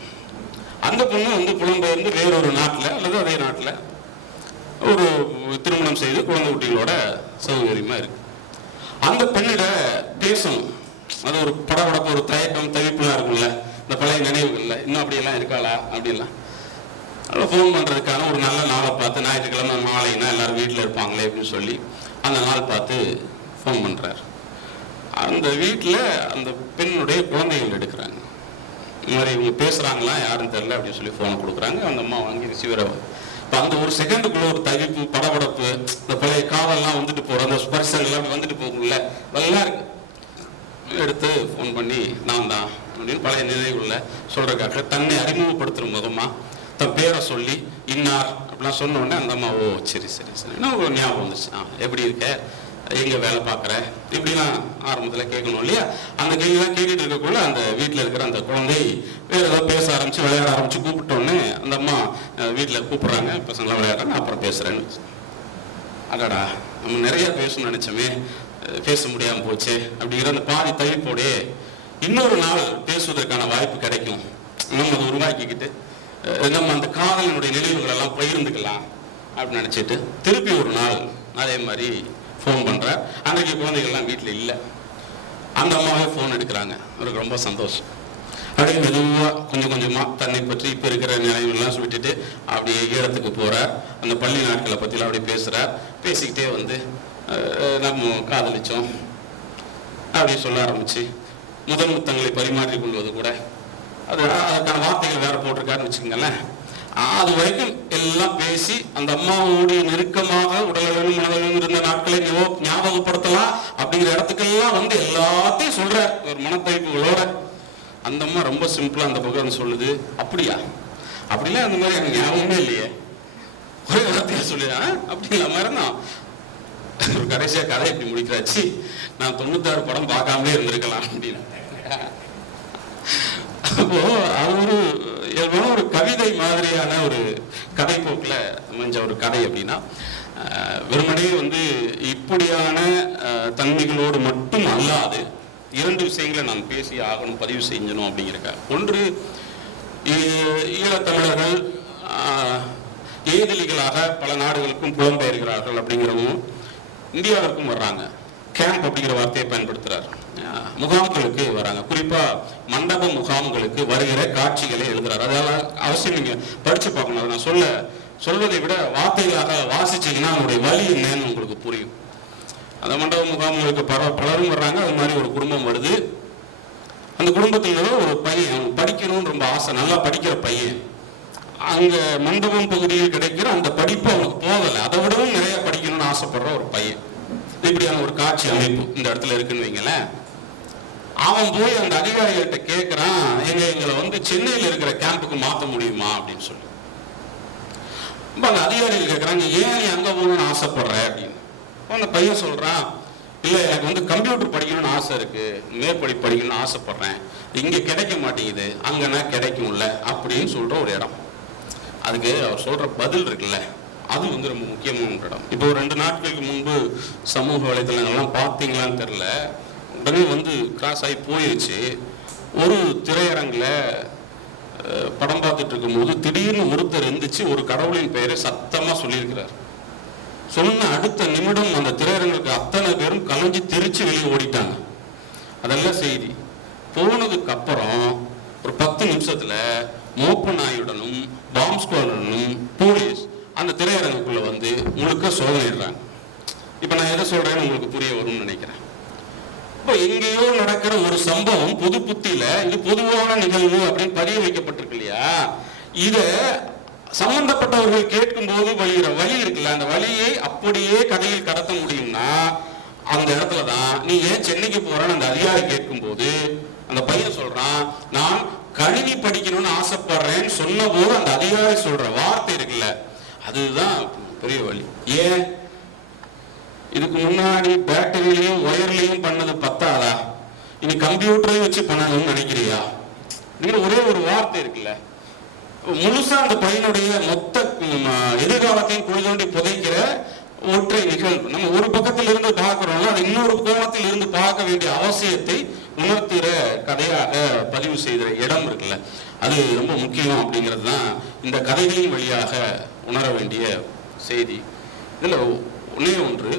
அந்த பொண்ணு வந்து புலம்பெயர்ந்து வேறொரு நாட்டில் அல்லது அதே நாட்டில் ஒரு திருமணம் செய்து குழந்தை குட்டிகளோட சௌகரியமா இருக்கு. அந்த பெண்ணிட பேசணும், அது ஒரு படபடப்பு, ஒரு தயக்கம், தவிப்புலாம் இருக்கும்ல, இந்த பழைய நினைவுகள்ல இன்னும் அப்படியெல்லாம் இருக்காளா அப்படிலாம். அதெல்லாம் ஃபோன் பண்ணுறதுக்கான ஒரு நல்ல நாளை பார்த்து, ஞாயிற்றுக்கிழமை மாலைன்னா எல்லாரும் வீட்டில் இருப்பாங்களே அப்படின்னு சொல்லி அந்த நாள் பார்த்து ஃபோன் பண்ணுறாரு. அந்த வீட்டில் அந்த பெண்ணுடைய குழந்தைகள் எடுக்கிறாங்க. இந்த மாதிரி இவங்க பேசுகிறாங்களா யாருன்னு தெரியல அப்படின்னு சொல்லி ஃபோனை கொடுக்குறாங்க. அந்த அம்மா வாங்கி ரிசீவரை, இப்போ அந்த ஒரு செகண்டுக்குள்ள ஒரு தவிப்பு, படபடப்பு, இந்த பழைய காதெல்லாம் வந்துட்டு போகிற அந்த ஸ்பர்சங்கள்லாம் வந்துட்டு போகும்ல, அதெல்லாம் இருக்கு. எடுத்து ஃபோன் பண்ணி நான் தான் அப்படின்னு பழைய நினைவுகளில் சொல்கிறதுக்காக தன்னை அறிமுகப்படுத்துகிற முகமாக தன் பேரை சொல்லி இன்னார் அப்படிலாம் சொன்ன உடனே அந்த அம்மா ஓ சரி சரி சரி ஒரு ஞாபகம் வந்துச்சு, எப்படி இருக்க, எங்கே வேலை பார்க்குற, இப்படிலாம் ஆரம்பத்தில் கேட்கணும் இல்லையா. அந்த கேள்விலாம் கேட்டுட்டு இருக்கக்குள்ள அந்த வீட்டில் இருக்கிற அந்த குழந்தை வேறு ஏதாவது பேச ஆரம்பிச்சு விளையாட ஆரம்பிச்சு கூப்பிட்டோன்னே அந்த அம்மா வீட்டில் கூப்பிட்றாங்க, பசங்களாம் விளையாடுறாங்க, அப்புறம் பேசுகிறேன்னு. அடடா நம்ம நிறைய பேசணும்னு நினச்சோமே, பேச முடியாமல் போச்சு அப்படிங்கிற அந்த பாதி தவிப்போடே இன்னொரு நாள் பேசுவதற்கான வாய்ப்பு கிடைக்கும், நம்ம அதை உருவாக்கிக்கிட்டு நம்ம அந்த காதலினுடைய நினைவுகள் எல்லாம் பகிர்ந்துக்கலாம் அப்படின்னு நினச்சிட்டு திருப்பி ஒரு நாள் அதே மாதிரி ஃபோன் பண்ணுறார். அன்றைக்கு குழந்தைகள்லாம் வீட்டில் இல்லை. அந்த அம்மாவே ஃபோன் எடுக்கிறாங்க. அவருக்கு ரொம்ப சந்தோஷம். அப்படியே மெதுவாக கொஞ்சம் கொஞ்சமாக தன்னை பற்றி இப்போ இருக்கிற நினைவுகள்லாம் விட்டுட்டு அப்படியே ஈழத்துக்கு போகிறார். அந்த பள்ளி நாட்களை பற்றிலாம் அப்படியே பேசுகிறார். பேசிக்கிட்டே வந்து நம்ம காதலிச்சோம் அப்படின்னு சொல்ல ஆரம்பிச்சு முதல் முத்தங்களை பரிமாற்றி கொள்வது கூட அதுக்கான வார்த்தைகள் வேற போட்டிருக்காருன்னு வச்சுக்கோங்களேன். அது வரைக்கும் எல்லாம் பேசி அந்த அம்மாவோடைய நெருக்கமாக உடலும் மனதிலும் இருந்த நாட்களை ஞாபகப்படுத்தலாம் அப்படிங்கிற இடத்துக்கெல்லாம் வந்து எல்லாத்தையும் சொல்ற ஒரு மனப்பயிப்புகளோட. அந்த அம்மா ரொம்ப சிம்பிளா அந்த பக்கம் சொல்லுது, அப்படியா அப்படிலாம் அந்த மாதிரி எனக்கு ஞாபகமே இல்லையே, ஒரே வார்த்தையா சொல்லியா அப்படிங்கிற மாதிரி தான் ஒரு கடைசியா கதை எப்படி முடிக்கிறாச்சு, நான் 96 படம் பார்க்காமலே இருந்திருக்கலாம் அப்படின்னு. அப்போ அது ஒரு இயல்பான ஒரு கவிதை மாதிரியான ஒரு கதை போக்கில் அமைஞ்ச ஒரு கதை. அப்படின்னா வெறுமனே வந்து இப்படியான தன்மைகளோடு மட்டும் அல்லாது 2 விஷயங்களை நான் பேசி ஆகணும், பதிவு செஞ்சணும் அப்படிங்கிறக்க. ஒன்று, ஈழத்தமிழர்கள் ஏதிலிகளாக பல நாடுகளுக்கும் புலம்பெயர்கிறார்கள் அப்படிங்கிறவும் இந்தியாவிற்கும் வர்றாங்க. கேம்ப் அப்படிங்கிற வார்த்தையை பயன்படுத்துறாரு. முகாம்களுக்கு வராங்க. குறிப்பா மண்டப முகாம்களுக்கு வருகிற காட்சிகளை எழுதுறாரு. அதனால அவசியம் நீங்க படிச்சு பார்க்கணும். அதை நான் சொல்ல சொல்வதை விட வார்த்தைகளாக வாசிச்சீங்கன்னா அவனுடைய வலி என்னன்னு உங்களுக்கு புரியும். அந்த மண்டப முகாம்களுக்கு பலரும் வர்றாங்க. அது மாதிரி ஒரு குடும்பம் வருது. அந்த குடும்பத்தில் ஒரு பையன், அவன் படிக்கணும்னு ரொம்ப ஆசை, நல்லா படிக்கிற பையன். அங்க மண்டபம் பகுதியில் கிடைக்கிற அந்த படிப்பு அவனுக்கு போகலை, அதை விடவும் நிறைய படிக்கணும்னு ஆசைப்படுற ஒரு பையன். இப்படியான ஒரு காட்சி அமைப்பு இந்த இடத்துல இருக்குன்னு வைங்களேன். அவன் போய் அந்த அதிகாரிகிட்ட கேட்கிறான், எங்களை வந்து சென்னையில் இருக்கிற கேம்புக்கு மாற்ற முடியுமா அப்படின்னு சொல்லி. அந்த அதிகாரிகள் கேட்கறாங்க, ஏன் நீ அங்க போகணும்னு ஆசைப்படுற அப்படின்னு. அந்த பையன் சொல்றான், இல்லை எனக்கு வந்து கம்ப்யூட்டர் படிக்கணும்னு ஆசை இருக்கு, மேற்படிப்பு படிக்கணும்னு ஆசைப்படுறேன், இங்க கிடைக்க மாட்டேங்குது, அங்கன்னா கிடைக்கும்ல அப்படின்னு சொல்ற ஒரு இடம். அதுக்கு அவர் சொல்ற பதில் இருக்குல்ல, அது வந்து ரொம்ப முக்கியமான ஒரு இடம். இப்போ 2 நாட்களுக்கு முன்பு சமூக வலைதளங்கள்லாம் பார்த்தீங்களான்னு தெரியல, உடனே வந்து கிராஸ் ஆகி போயிருச்சு. ஒரு திரையரங்கில் படம் பார்த்துட்டு இருக்கும்போது திடீர்னு ஒருத்தர் எந்திரிச்சு ஒரு கடவுளின் பெயரை சத்தமா சொல்லியிருக்கிறார். சொன்ன அடுத்த நிமிடம் அந்த திரையரங்குக்கு அத்தனை பேரும் கலைஞ்சு தெரிச்சு வெளியே ஓடிட்டாங்க. அதெல்லாம் செய்தி. போனதுக்கு அப்புறம் ஒரு 10 நிமிஷத்துல மோப்ப நாயுடனும் பாம்பு ஸ்குவாடுடனும் போலீஸ் அந்த திரையரங்குக்குள்ள வந்து முழுக்க சோதனையிடுறாங்க. இப்ப நான் எதை சொல்றேன்னு உங்களுக்கு புரிய வரும்னு நினைக்கிறேன். இப்போ எங்கேயோ நடக்கிற ஒரு சம்பவம் புது புத்தியில இது பொதுவான நிகழ்வு அப்படின்னு பதிய வைக்கப்பட்டிருக்கு இல்லையா, இத சம்பந்தப்பட்டவர்கள் கேட்கும் போது வழிகிற வழி இருக்குல்ல, அந்த வழியை அப்படியே கதையில் கடத்த முடியும்னா அந்த இடத்துலதான் நீ ஏன் சென்னைக்கு போறன்னு அந்த அதிகாரி கேட்கும் போது அந்த பையன் சொல்றான், நான் கணினி படிக்கணும்னு ஆசைப்படுறேன்னு சொன்ன போது அந்த அதிகாரி சொல்ற வார்த்தை இருக்குல்ல, அதுதான் பெரிய வழி. ஏன் இதுக்கு முன்னாடி பேட்டரியிலையும் ஒயர்லையும் பண்ணது பத்தாதா, இனி கம்ப்யூட்டரையும் வச்சு பண்ணணும்னு நினைக்கிறியா அப்படிங்கிற ஒரே ஒரு வார்த்தை இருக்குல்ல, முழுசா அந்த பையனுடைய மொத்த எதிர்காலத்தையும் குழி தோண்டி புதைக்கிற ஒற்றை நிகழ்வு. நம்ம ஒரு பக்கத்தில் இருந்து பார்க்கிறோம், அது இன்னொரு கோணத்தில் இருந்து பார்க்க வேண்டிய அவசியத்தை உணர்த்துகிற கதையாக பதிவு செய்கிற இடம் இருக்குல்ல, அது ரொம்ப முக்கியம் அப்படிங்கிறது தான் இந்த கதைகளின் வழியாக உணர வேண்டிய செய்தி. இதுல ஒன்னே ஒன்று,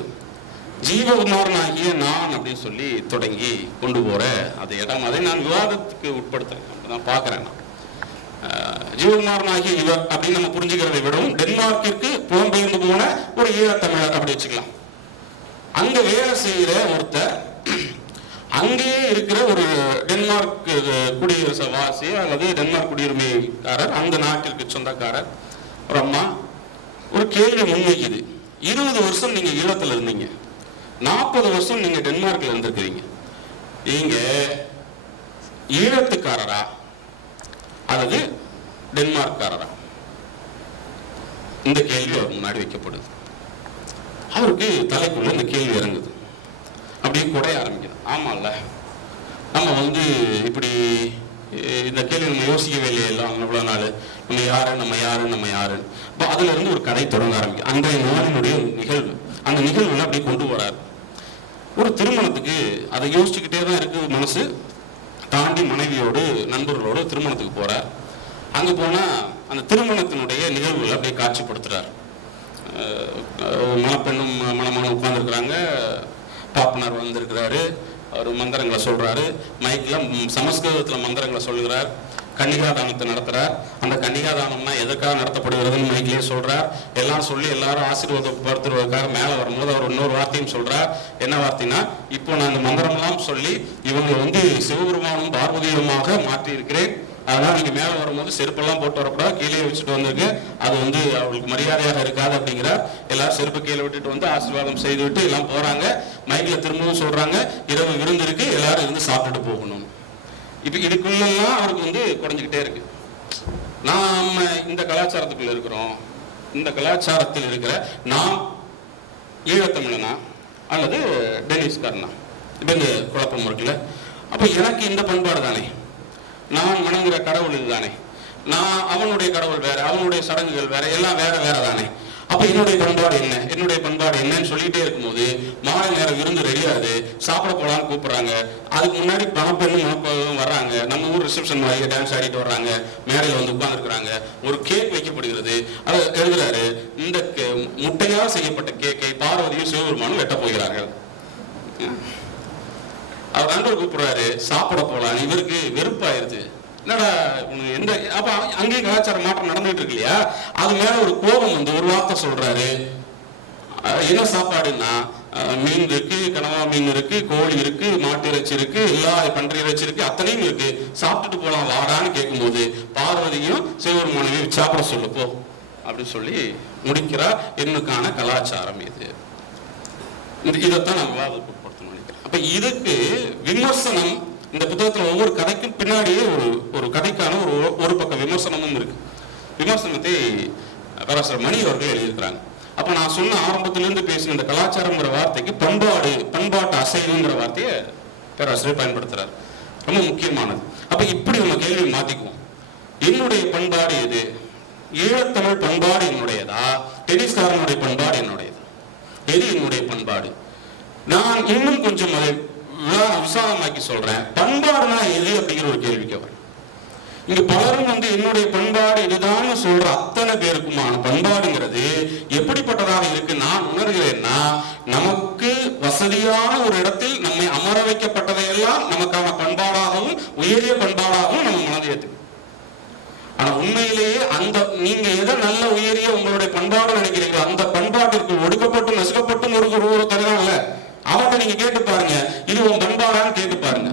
ஜீவகுமாரனாகிய நான் அப்படின்னு சொல்லி தொடங்கி கொண்டு போற அந்த இடம், அதை நான் விவாதத்துக்கு உட்படுத்துறேன், அப்படிதான் பார்க்கிறேன். நான் ஜீவகுமாரனாகிய இவர் அப்படின்னு நம்ம புரிஞ்சுக்கிறதை விடவும் டென்மார்க்கிற்கு புலம்பெயர்ந்து போன ஒரு ஈழத்தமிழர் அப்படி வச்சுக்கலாம். அங்க வேலை செய்யற ஒருத்தர், அங்கேயே இருக்கிற ஒரு டென்மார்க் குடியரசு வாசி அல்லது டென்மார்க் குடியுரிமைக்காரர், அந்த நாட்டிற்கு சொந்தக்காரர் ஒரு அம்மா ஒரு கேள்வி முன்வைக்குது. 20 வருஷம் நீங்க ஈழத்துல இருந்தீங்க, 40 வருஷம் நீங்க டென்மார்க்ல இருந்திருக்கிறீங்க, நீங்க ஈழத்துக்காரரா அல்லது டென்மார்க்காரரா? இந்த கேள்வி அவர் முன்னாடி வைக்கப்படுது. அவருக்கு தலைக்குள்ள இந்த கேள்வி இறங்குது. அப்படியே குடைய ஆரம்பிக்கிறது. ஆமால்ல, நம்ம வந்து இப்படி இந்த கேள்வி நம்ம யோசிக்கவே இல்லையே எல்லாம் அவ்வளவு நாள், நம்ம யாரு. அப்போ அதுல இருந்து ஒரு கதை தொடங்க ஆரம்பிக்கும். அன்றைய நாளினுடைய நிகழ்வு, அந்த நிகழ்வுல அப்படியே கொண்டு வராரு. ஒரு திருமணத்துக்கு அதை யோசிச்சுக்கிட்டே தான் இருக்கு மனசு. தாண்டி மனைவியோடு நண்பர்களோடு திருமணத்துக்கு போறார். அங்க போனா அந்த திருமணத்தினுடைய நிகழ்வுகள் அப்படியே காட்சிப்படுத்துறார். மணப்பெண்ணும் மணமகனும் உட்கார்ந்துருக்கிறாங்க, பாப்பனார் வந்திருக்கிறாரு, அவர் மந்திரங்களை சொல்றாரு, மைக்ல சமஸ்கிருதத்துல மந்திரங்களை சொல்லுகிறார், கன்னிகாதானத்தை நடத்துறார். அந்த கன்னிகாதானம்னா எதற்காக நடத்தப்படுகிறதுன்னு மைக்கிலேயே சொல்றார். எல்லாம் சொல்லி எல்லாரும் ஆசீர்வாதப்படுத்துவதற்காக மேல வரும்போது அவர் இன்னொரு வார்த்தையும் சொல்றார். என்ன வார்த்தைன்னா, இப்போ நான் இந்த மந்திரம்லாம் சொல்லி இவங்களை வந்து சிவபெருமானும் பார்வதியுமாக மாற்றி இருக்கிறேன், அதனால நீங்க மேல வரும்போது செருப்பெல்லாம் போட்டு வரக்கூடாது, கீழே வச்சுட்டு வந்திருக்கு, அது வந்து அவங்களுக்கு மரியாதையாக இருக்காது அப்படிங்கிறார். எல்லாரும் செருப்பு கீழே விட்டுட்டு வந்து ஆசீர்வாதம் செய்து விட்டு எல்லாம் போறாங்க. மைக்ல திரும்பவும் சொல்றாங்க, இரவு விருந்து இருக்கு, எல்லாரும் இருந்து சாப்பிட்டுட்டு போகணும். இப்ப இதுக்குள்ளெல்லாம் அவருக்கு வந்து குறைஞ்சிக்கிட்டே இருக்கு. நாம இந்த கலாச்சாரத்துக்குள்ள இருக்கிறோம், இந்த கலாச்சாரத்தில் இருக்கிற நாம் ஈழத்தமிழனா அல்லது டெனிஸ்காரனா, இப்ப இந்த குழப்பம் இருக்குல்ல. அப்ப எனக்கு இந்த பண்பாடு தானே, நான் வணங்குற கடவுள் இதுதானே, நான் அவனுடைய கடவுள் வேற, அவனுடைய சடங்குகள் வேற, எல்லாம் வேற வேற தானே. அப்ப என்னுடைய பண்பாடு என்னன்னு சொல்லிட்டே இருக்கும்போது மாலை நேரம் விருந்து ரெடியாகுது, சாப்பிட போலான்னு கூப்பிடுறாங்க. அதுக்கு முன்னாடி பணப்பெண்ணும் வர்றாங்க, நம்ம ஊர் ரிசப்ஷன் மாதிரி டான்ஸ் ஆடிட்டு வர்றாங்க, மேடையில் வந்து உட்கார்ந்துருக்கிறாங்க, ஒரு கேக் வைக்கப்படுகிறது. அதை எழுதுறாரு, இந்த முட்டையால் செய்யப்பட்ட கேக்கை பார்வதியும் சிவபெருமானும் வெட்ட போகிறார்கள். அவர் நண்பர் கூப்பிடுறாரு, சாப்பிட போலாம். இவருக்கு வெறுப்பாயிருது, என்னடா உனக்கு எந்த அப்ப அங்கேயும் கலாச்சார மாற்றம் நடந்துட்டு இருக்கு இல்லையா, அது மேல ஒரு கோபம் வந்து ஒரு வார்த்தை சொல்றாரு. என்ன சாப்பாடுன்னா மீன் இருக்கு, கனவா மீன் இருக்கு, கோழி இருக்கு, மாட்டு இறைச்சி இருக்கு, எல்லா பன்றி இறைச்சி இருக்கு, அத்தனையும் இருக்கு, சாப்பிட்டுட்டு போலாம் வாடான்னு கேட்கும்போது பார்வதியும் சிவபெருமானையும் சாப்பிட சொல்லு போ அப்படின்னு சொல்லி முடிக்கிறா. என்னுக்கான கலாச்சாரம் இது. இதைத்தான் நான் விவாதப்படுத்தணும் நினைக்கிறேன். அப்ப இதுக்கு விமர்சனம் இந்த புத்தகத்துல ஒவ்வொரு கதைக்கும் பின்னாடியே ஒரு கதைக்கான ஒரு பக்க விமர்சனமும் இருக்கு. விமர்சனத்தை பேராசிரியர் மணி அவர்கள் எழுதியிருக்கிறாங்க. அப்ப நான் சொன்ன ஆரம்பத்திலிருந்து பேசின இந்த கலாச்சாரம்ங்கிற வார்த்தைக்கு பண்பாட்டு அசைவுங்கிற வார்த்தையை பேராசிரியர் பயன்படுத்துறாரு. ரொம்ப முக்கியமானது. அப்ப இப்படி நம்ம கேள்வி மாத்திக்குவோம். என்னுடைய பண்பாடு எது? ஈழத்தமிழ் பண்பாடு என்னுடையதா, டென்னிஸ்காரனுடைய பண்பாடு என்னுடையதா? எது என்னுடைய பண்பாடு? நான் இன்னும் கொஞ்சம் அதை விசாலமாக்கி சொல்றேன். பண்பாடுனா எது அப்படிங்கிற ஒரு கேள்விக்கு வரேன். இங்க பலரும் வந்து என்னுடைய பண்பாடு இதுதான் சொல்ற அத்தனை பேருக்குமான பண்பாடுங்கிறது எப்படிப்பட்டதாக இருக்கு நான் உணர்கிறேன்னா, நமக்கு வசதியான ஒரு இடத்தில் நம்மை அமர வைக்கப்பட்டதையெல்லாம் நமக்கான பண்பாடாகவும் உயரிய பண்பாடாகவும் நம்ம மனதை ஏற்றுக்கணும். ஆனா உண்மையிலேயே அந்த நீங்க எதை நல்ல உயரிய உங்களுடைய பண்பாடு நினைக்கிறீங்களோ அந்த பண்பாட்டிற்கு ஒடுக்கப்பட்டு நசுக்கப்பட்டும் ஒரு தருவாங்கல்ல, அவன் நீங்க கேட்டு பாருங்க, இது உன் பண்பாடான்னு கேட்டு பாருங்க.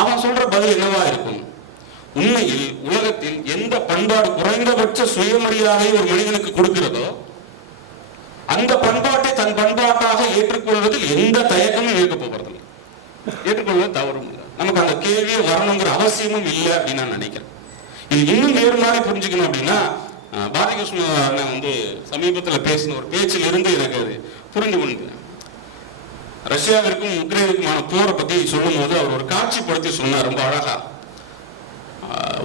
அவன் சொல்ற பதில் என்னவா இருக்கும்? உண்மையில் உலகத்தில் எந்த பண்பாடு குறைந்தபட்ச சுயமரியாதை ஒரு மனிதனுக்கு கொடுக்கிறதோ அந்த பண்பாட்டை தன் பண்பாட்டாக ஏற்றுக்கொள்வதில் எந்த தயக்கமும் இருக்க போகிறதில்லை. ஏற்றுக்கொள்வது தவறும் இல்லை. நமக்கு அந்த கேள்வியை வரணுங்கிற அவசியமும் இல்லை அப்படின்னு நான் நினைக்கிறேன். இது இன்னும் வேறு மாதிரி புரிஞ்சுக்கணும் அப்படின்னா, பாரதிகிருஷ்ணன் வந்து சமீபத்தில் பேசின ஒரு பேச்சில் இருந்து எனக்கு அது புரிஞ்சு கொண்டு, ரஷ்யாவிற்கும் உக்ரைனுக்குமான போரை பத்தி சொல்லும் போது அவர் ஒரு காட்சிப்படுத்தி சொன்னார் ரொம்ப அழகா.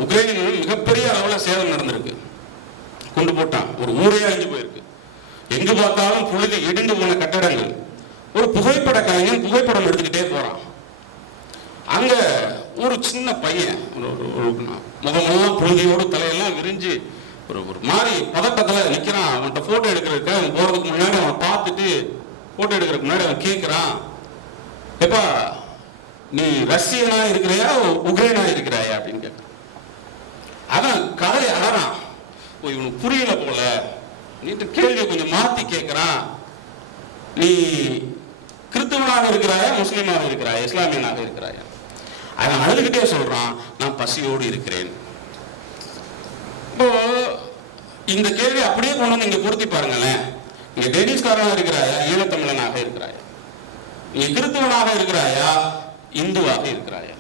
உக்ரைனில் மிகப்பெரிய அளவில் சேதம் நடந்திருக்கு, கொண்டு போட்டான், ஒரு ஊரே அழிஞ்சு போயிருக்கு, எங்கு பார்த்தாலும் புழுதி இடிந்து போன கட்டடங்கள். ஒரு புகைப்பட கலைஞன் புகைப்படம் எடுத்துக்கிட்டே போறான். அங்க ஒரு சின்ன பையன் முகமெல்லாம் புழுதியோடு தலையெல்லாம் விரிஞ்சு ஒரு மாதிரி பதட்டத்துல நிக்கிறான். அவன்கிட்ட போட்டோ எடுக்கிறதுக்கு அவன் போறதுக்கு முன்னாடி அவன் பார்த்துட்டு போட்டோ எடுக்கிறதுக்கு முன்னாடி அவன் கேட்கிறான், எப்பா நீ ரஷ்யனா இருக்கிறையா உக்ரைனா இருக்கிறாயா அப்படின்னு கேட்கிறான். அவன் கதை அழறான். இவனுக்கு புரியல போல, நீட்டு கேள்வியை கொஞ்சம் மாத்தி கேட்கிறான். நீ கிறிஸ்தவனாக இருக்கிறாயா முஸ்லீமாக இருக்கிறாயா இஸ்லாமியனாக இருக்கிறாயா? அவன் அழுதுகிட்டே சொல்றான், நான் பசியோடு இருக்கிறேன். இப்போ இந்த கேள்வி அப்படியே கொண்டு வந்து இங்க பொருத்தி பாருங்களேன். நீங்க டென்னிஸ்காரனாக இருக்கிறாயா ஈழத்தமிழனாக இருக்கிறாயா? நீ கிறிஸ்தவனாக இருக்கிறாயா இந்துவாக இருக்கிறாயா?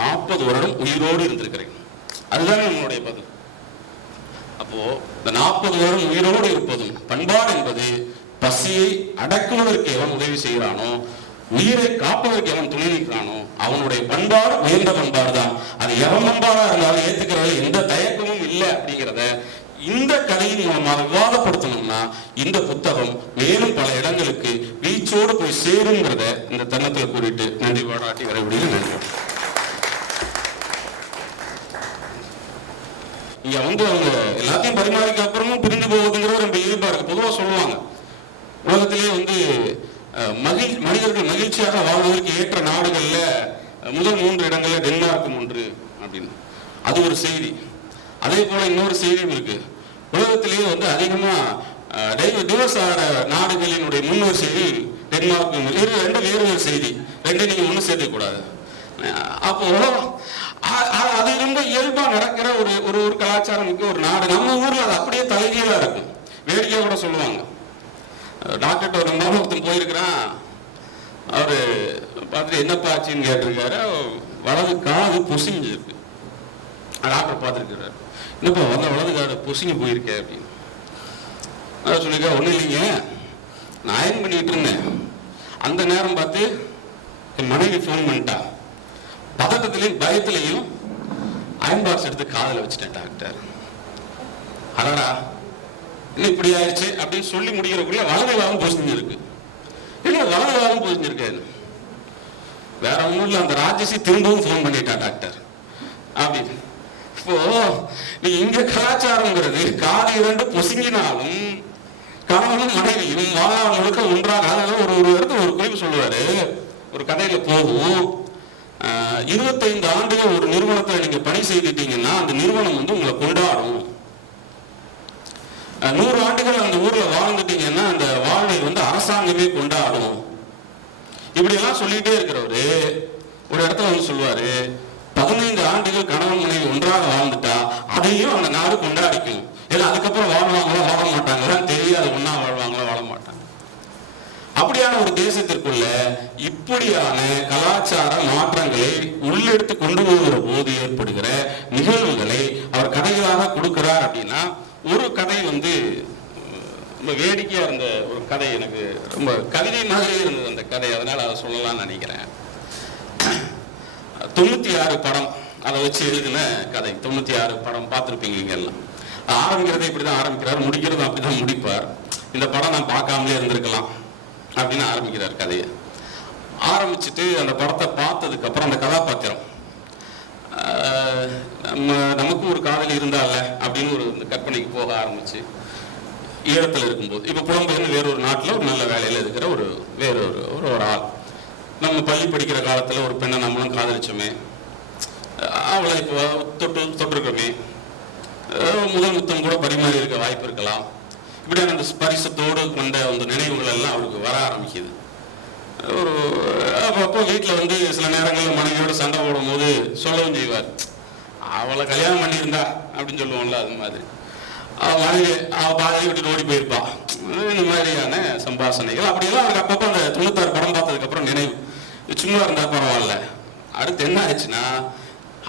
40 வருடம் உயிரோடு இருந்திருக்கிறேன், அதுதான் நம்மளுடைய பதில். அப்போ இந்த 40 வருடம் உயிரோடு இருப்பதும் பண்பாடு என்பது பசியை அடக்குவதற்கு எவன் உதவி செய்கிறானோ, உயிரை காப்பதற்கு எவன் துணை நிற்கிறானோ அவனுடைய பண்பாடு உயர்ந்த பண்பாடு தான். அது எவன் பண்பாடா இருந்தாலும் ஏத்துக்கிறதுல எந்த தயக்கமும் இல்லை அப்படிங்கிறத இந்த கதையின் மூலமாக விவாதப்படுத்தணும்னா இந்த புத்தகம் மேலும் பல இடங்களுக்கு வீச்சோடு போய் சேருங்கிறத இந்த தருணத்தில் கூறிட்டு நன்றி பாராட்டி வரக்கூடிய நன்றி. இங்க வந்து அவங்க எல்லாத்தையும் பரிமாறிக்க அப்புறமும் பிரிந்து போவதுங்கிறது ரொம்ப இயல்பா இருக்கு. பொதுவாக சொல்லுவாங்க, உலகத்திலேயே வந்து மனிதர்கள் மகிழ்ச்சியாக வாழ்வதற்கு ஏற்ற நாடுகள்ல முதல் 3 இடங்கள்ல டென்மார்க்கும் ஒன்று அப்படின்னு. அது ஒரு செய்தி. அதே போல இன்னொரு செய்தியும் இருக்கு. உலகத்திலேயே வந்து அதிகமா டிவோர்ஸ் ஆகிற நாடுகளினுடைய முன்வரிசையில் டென்மார்க்கும் ரெண்டு வேறு செய்தி, ரெண்டு நீங்க ஒண்ணு சேர்க்க கூடாது. அப்போ அது ரொம்ப இயல்பா நடக்கிற ஒரு கலாச்சாரம் மிக்க ஒரு நாடு. நம்ம ஊர்ல அது அப்படியே தலைகீழா இருக்கு. வேடிக்கையா கூட சொல்லுவாங்க, டாக்டர்கிட்ட ஒரு மருத்துவம் போயிருக்கிறான், அவரு பார்த்துட்டு என்னப்பா ஆச்சுன்னு கேட்டிருக்காரு. வலது காது பொசிஞ்சு இருக்கு. டாக்டர் பார்த்துருக்கிறாரு, என்னப்பா வலது காது பொசிஞ்சு போயிருக்கேன் அப்படின்னு. அதான் சொல்லியிருக்கா, ஒன்றும் இல்லைங்க, நான் அயன் பண்ணிட்டு இருந்தேன், அந்த நேரம் பார்த்து என் மனைவி ஃபோன் பண்ணிட்டா, பதட்டத்திலையும் பயத்திலையும் அயன் பாக்ஸ் எடுத்து காதில் வச்சுட்டேன் டாக்டர். அடடா இன்னும் இப்படி ஆயிடுச்சு அப்படின்னு சொல்லி முடிக்கிறக்குள்ள வலதுகாலம் பொசிஞ்சு இருக்கு. இல்லை வலதுகாலம் பொசிஞ்சிருக்கேன். வேற ஒன்றும் இல்லை, அந்த ராஜேஷி திரும்பவும் ஃபோன் பண்ணிட்டா டாக்டர் அப்படின்னு. இப்போ நீ இங்க கலாச்சாரங்கிறது காது 2 பொசுங்கினாலும் கணவனும் மனைவியும் வாழ்நாள் முழுக்க ஒன்றாக. ஒரு இடத்துல ஒரு குறிப்பு சொல்லுவாரு, ஒரு கதையில போகும், 25 ஆண்டுகள் ஒரு நிறுவனத்தில் நீங்க பணி செய்துட்டீங்கன்னா அந்த நிறுவனம் வந்து உங்களை கொண்டாடும். 100 ஆண்டுகள் அந்த ஊர்ல வாழ்ந்துட்டீங்கன்னா அந்த வாழ்வை வந்து அரசாங்கமே கொண்டாடும். இப்படி எல்லாம் சொல்லிட்டே இருக்கிறவரு ஒரு இடத்துல வந்து சொல்லுவாரு, 15 ஆண்டுகள் கணவன் மனைவி ஒன்றாக வாழ்ந்துட்டா அதையும் அந்த நாடு கொண்டாடிக்கும். ஏன்னா அதுக்கப்புறம் வாழ்வாங்களோ வாழ மாட்டாங்களா தெரியாது, ஒன்னா வாழ்வாங்களோ வாழ மாட்டாங்க. அப்படியான ஒரு தேசத்திற்குள்ள இப்படியான கலாச்சார மாற்றங்களை உள்ளெடுத்து கொண்டு போகிற போது ஏற்படுகிற நிகழ்வுகளை அவர் கதைகளாக கொடுக்கிறார். அப்படின்னா ஒரு கதை வந்து ரொம்ப வேடிக்கையா இருந்த ஒரு கதை, எனக்கு ரொம்ப கவிதை மாதிரியே இருந்தது அந்த கதை, அதனால அதை சொல்லலாம்னு நினைக்கிறேன். 96 படம் அதை வச்சு எழுதின கதை. 96 படம் பார்த்துருப்பீங்க எல்லாம். ஆரம்பிக்கிறதே இப்படிதான் ஆரம்பிக்கிறார், முடிக்கிறதும் அப்படிதான் முடிப்பார். இந்த படம் நான் பார்க்காமலே இருந்திருக்கலாம் அப்படின்னு ஆரம்பிக்கிறார் கதையை. ஆரம்பிச்சுட்டு அந்த படத்தை பார்த்ததுக்கு அப்புறம் அந்த கதாபாத்திரம் நமக்கு ஒரு காதலி இருந்தால அப்படின்னு ஒரு கற்பனைக்கு போக ஆரம்பிச்சு ஈழத்தில் இருக்கும்போது, இப்ப புலம்பெயர்ந்து வேறொரு நாட்டில் ஒரு நல்ல வேலையில இருக்கிற ஒரு ஆள், நம்ம பள்ளி படிக்கிற காலத்துல ஒரு பெண்ணை நம்மளும் காதலிச்சோமே, அவளை இப்போ தொட்டிருக்கோமே, முதல் முத்தம் கூட பரிமாறி இருக்க வாய்ப்பு இருக்கலாம். இப்படியான அந்த பரிசத்தோடு கொண்ட அந்த நினைவுகள் எல்லாம் அவருக்கு வர ஆரம்பிக்குது. அப்போ வீட்டில் வந்து சில நேரங்களில் மனைவியோட சண்டை போடும் போது சொல்லவும் செய்வார், அவளை கல்யாணம் பண்ணியிருந்தா அப்படின்னு சொல்லுவோம்ல, அது மாதிரி மனைவி பாதையை விட்டு ஓடி போயிருப்பா. இந்த மாதிரியான சம்பாஷணைகள் அப்படியெல்லாம் அவருக்கு அப்பப்போ அந்த 96 படம் பார்த்ததுக்கு அப்புறம் நினைவு. சும்மா இருந்தா பரவாயில்ல, அடுத்து என்ன ஆச்சுன்னா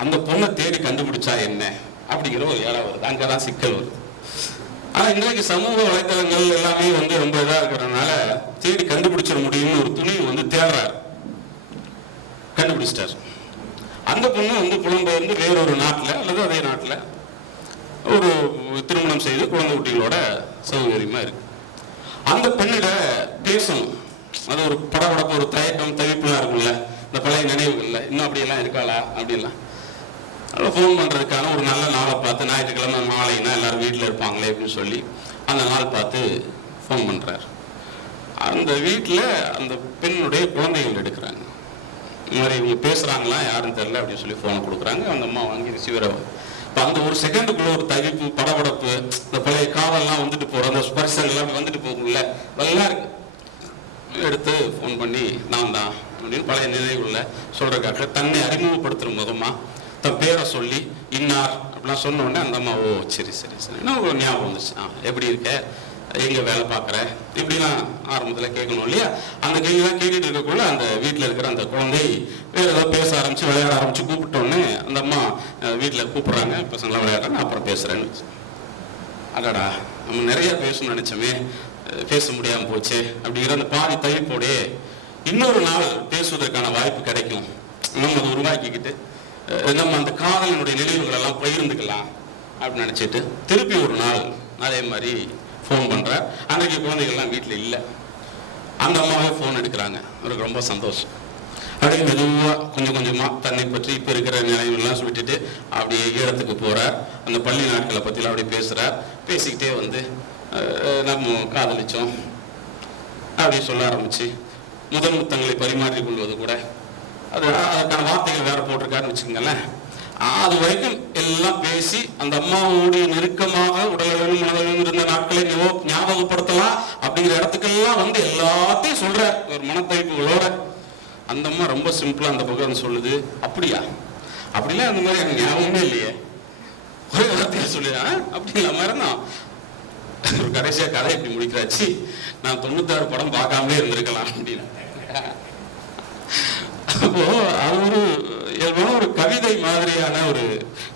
அந்த பொண்ணை தேடி கண்டுபிடிச்சா என்ன அப்படிங்கிற ஒரு இடம் வருது. அங்கதான் சிக்கல் வருது. ஆனா இன்றைக்கு சமூக வலைதளங்கள் எல்லாமே வந்து ரொம்ப இதா இருக்கிறதுனால தேடி கண்டுபிடிச்சிட முடியும்னு ஒரு துணிவு வந்து தேடுறாரு. கண்டுபிடிச்சிட்டாரு. அந்த பொண்ணு வந்து புலம்பெயர்ந்து வேறொரு நாட்டுல அல்லது அதே நாட்டுல ஒரு திருமணம் செய்து குழந்தை குட்டிகளோட சௌகரியமா இருக்கு. அந்த பெண்ணிட பேசணும், அது ஒரு படபடப்பு, ஒரு தயக்கம், தவிப்புலாம் இருக்குல்ல, இந்த பழைய நினைவுகள்ல இன்னும் அப்படியெல்லாம் இருக்காளா அப்படிலாம் ஃபோன் பண்றதுக்கான ஒரு நல்ல நாளை பார்த்து, ஞாயிற்றுக்கிழமை மாலைன்னா எல்லாரும் வீட்டில் இருப்பாங்களே அப்படின்னு சொல்லி அந்த நாள் பார்த்து ஃபோன் பண்றாரு. அந்த வீட்டில் அந்த பெண்ணுடைய குழந்தைகள் எடுக்கிறாங்க. இந்த மாதிரி இவங்க பேசுறாங்களா யாருன்னு தெரியல அப்படின்னு சொல்லி ஃபோனை கொடுக்குறாங்க. அந்த அம்மா வாங்கி ரிசீவரை, இப்போ அந்த ஒரு செகண்டுக்குள்ள ஒரு தவிப்பு, படபடப்பு, இந்த பழைய காதெல்லாம் வந்துட்டு போற அந்த ஸ்பர்சங்கள்லாம் வந்துட்டு போகும்ல, நல்லா இருக்கு. எடுத்து ஃபோன் பண்ணி நான் தான் அப்படின்னு பழைய நினைவுள்ள சொல்றதுக்காக தன்னை அறிமுகப்படுத்துற முகமா தன் பேரை சொல்லி இன்னார் அப்படிலாம் சொன்ன உடனே அந்த அம்மா ஓ சரி சரி சரி ஒரு ஞாபகம் வந்துச்சு, எப்படி இருக்க, எங்க வேலை பார்க்குற, இப்படிலாம் ஆரம்பத்தில் கேட்கணும் இல்லையா. அந்த கேள்விலாம் கேட்டுட்டு இருக்கக்குள்ள அந்த வீட்டில் இருக்கிற அந்த குழந்தை வேற ஏதாவது பேச ஆரம்பிச்சு விளையாட ஆரம்பிச்சு கூப்பிட்டோன்னே அந்த அம்மா வீட்டில் கூப்பிடுறாங்க, பசங்களாம் விளையாடுறாங்க, அப்புறம் பேசுறேன்னு. அடடா நம்ம நிறைய பேசணும்னு நினைச்சோமே, பேச முடியாம போச்சு அப்படிங்கிற அந்த பாதி தவிப்போடே இன்னொரு நாள் பேசுவதற்கான வாய்ப்பு கிடைக்கும். நம்ம அதை உருவாக்கிக்கிட்டு நம்ம அந்த காதலினுடைய நினைவுகள் எல்லாம் பகிர்ந்துக்கலாம் அப்படின்னு நினைச்சிட்டு திருப்பி ஒரு நாள் அதே மாதிரி ஃபோன் பண்ற. அன்றைக்கு குழந்தைகள்லாம் வீட்டில் இல்லை. அந்த அம்மாவே ஃபோன் எடுக்கிறாங்க. அவருக்கு ரொம்ப சந்தோஷம். அப்படியே மெதுவா கொஞ்சம் கொஞ்சமா தன்னை பற்றி இப்ப இருக்கிற நினைவுகள்லாம் சொல்லிட்டு அப்படியே ஈழத்துக்கு போறார். அந்த பள்ளி நாட்களை பத்திலாம் அப்படியே பேசுறார். பேசிக்கிட்டே வந்து நம்ம காதலிச்சோம் அப்படி சொல்ல ஆரம்பிச்சு முதல் முத்தங்களை பரிமாற்றிக் கொள்வது கூட அதுக்கான வார்த்தைகள் வேற போட்டிருக்காருன்னு வச்சுக்கோங்களேன். அது வரைக்கும் எல்லாம் பேசி அந்த அம்மாவோடைய நெருக்கமாக உடலும் மனதிலும் இருந்த நாட்களை ஞாபகப்படுத்தலாம் அப்படிங்கிற இடத்துக்கெல்லாம் வந்து எல்லாத்தையும் சொல்ற ஒரு மனத்தைப்புகளோட. அந்த அம்மா ரொம்ப சிம்பிளா அந்த பக்கம் சொல்லுது, அப்படியா அப்படிலாம் அந்த மாதிரி எனக்கு ஞாபகமே இல்லையே, ஒரே வார்த்தையா சொல்லிடுறேன் அப்படிங்கிற மாதிரி தான் ஒரு கடைசியா கதை எப்படி முடிக்கிறாச்சு, நான் 96 படம் பார்க்காமலே இருந்திருக்கலாம் அப்படின்னு. அப்போ அது ஒரு இயல்பான ஒரு கவிதை மாதிரியான ஒரு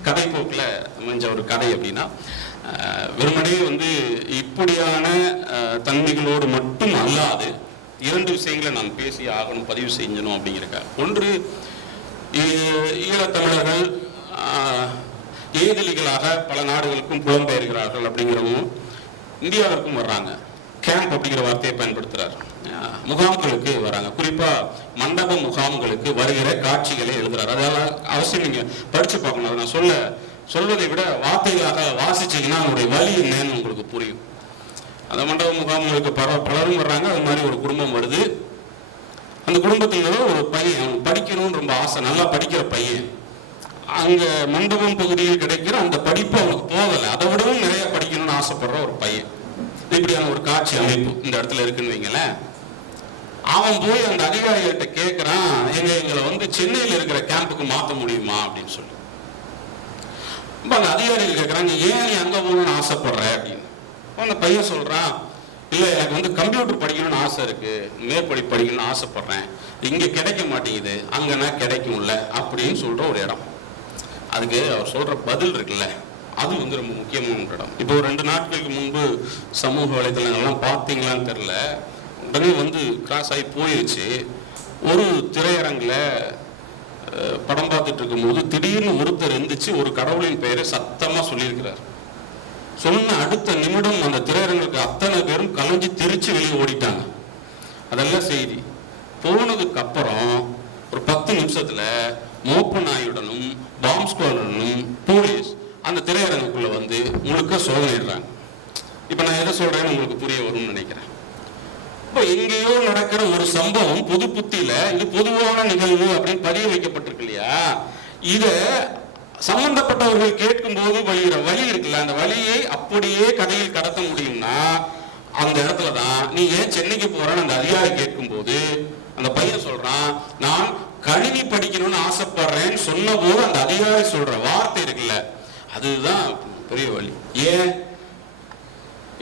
கதை போக்குல அமைஞ்ச ஒரு கதை. அப்படின்னா வெறுமனே வந்து இப்படியான தன்மைகளோடு மட்டும் அல்லாது 2 விஷயங்களை நான் பேசி ஆகணும், பதிவு செஞ்சணும் அப்படிங்கிறக்க. ஒன்று, ஈழத்தமிழர்கள் ஏதிலிகளாக பல நாடுகளுக்கும் புலம்பெயர்கிறார்கள் அப்படிங்கிறவும் இந்தியாவிற்கும் வர்றாங்க. கேம்ப் அப்படிங்கிற வார்த்தையை பயன்படுத்துறாரு. முகாம்களுக்கு வராங்க. குறிப்பா மண்டப முகாம்களுக்கு வருகிற காட்சிகளை எழுதுறாரு. அதனால அவசியம் நீங்க படிச்சு பார்க்கணும். அதை நான் சொல்வதை விட வார்த்தைகளாக வாசிச்சீங்கன்னா அவனுடைய வலி என்னன்னு உங்களுக்கு புரியும். அந்த மண்டப முகாம்களுக்கு பலரும் வர்றாங்க. அது மாதிரி ஒரு குடும்பம் வருது. அந்த குடும்பத்தில் ஒரு பையன், அவன் படிக்கணும்னு ரொம்ப ஆசை, நல்லா படிக்கிற பையன். அங்க மண்டபம் பகுதியில் கிடைக்கிற அந்த படிப்பு அவனுக்கு போகலை, அதை விடவும் நிறைய படிக்கணும்னு ஆசைப்படுற ஒரு பையன். இப்படியான ஒரு காட்சி அமைப்பு இந்த இடத்துல இருக்குன்னு வைங்களேன். அவன் போய் அந்த அதிகாரிகிட்ட கேட்கிறான், எங்களை வந்து சென்னையில் இருக்கிற கேம்புக்கு மாற்ற முடியுமா அப்படின்னு சொல்லி. அந்த அதிகாரிகள் கேட்கறாங்க, ஏன் நீ அங்க போகணும்னு ஆசைப்படுற அப்படின்னு. அந்த பையன் சொல்றான், இல்லை எனக்கு வந்து கம்ப்யூட்டர் படிக்கணும்னு ஆசை இருக்கு, மேற்படி படிக்கணும்னு ஆசைப்படுறேன், இங்க கிடைக்க மாட்டேங்குது, அங்கன்னா கிடைக்கும்ல அப்படின்னு சொல்ற ஒரு இடம். அதுக்கு அவர் சொல்ற பதில் இருக்குல்ல, அது வந்து ரொம்ப முக்கியமான ஒரு இடம். இப்போ 2 நாட்களுக்கு முன்பு சமூக வலைதளங்கள்லாம் பார்த்தீங்களான்னு தெரியல, உடனே வந்து கிராஸ் ஆகி போயிடுச்சு. ஒரு திரையரங்கில் படம் பார்த்துட்டு இருக்கும்போது திடீர்னு ஒருத்தர் எந்திரிச்சு ஒரு கடவுளின் பெயரை சத்தமா சொல்லியிருக்கிறார். சொன்ன அடுத்த நிமிடம் அந்த திரையரங்குக்கு அத்தனை பேரும் கலைஞ்சு திருச்சி வெளியே ஓடிட்டாங்க. அதெல்லாம் செய்தி. போனதுக்கு அப்புறம் ஒரு 10 நிமிஷத்துல மோப்ப நாயுடனும் பாம்பு ஸ்குவாடுடனும் போலீஸ் அந்த திரையரங்குக்குள்ள வந்து முழுக்க சோதனையிடுறாங்க. இப்ப நான் எதை சொல்றேன்னு உங்களுக்கு புரிய வரும்னு நினைக்கிறேன். இப்போ எங்கேயோ நடக்கிற ஒரு சம்பவம் பொது புத்தியில இது பொதுவான நிகழ்வு அப்படின்னு பதிய வைக்கப்பட்டிருக்கு இல்லையா, இத சம்பந்தப்பட்டவர்கள் கேட்கும் போது வழிகிற வழி இருக்குல்ல, அந்த வழியை அப்படியே கதையில் கடத்த முடியும்னா அந்த இடத்துலதான் நீ ஏன் சென்னைக்கு போறன்னு அந்த அதிகாரி கேட்கும் போது அந்த பையன் சொல்றான், நான் கணினி படிக்கணும்னு ஆசைப்படுறேன்னு சொன்ன போது அந்த அதிகாரி சொல்ற வார்த்தை இருக்குல்ல, அதுதான் பெரிய வழி. ஏன்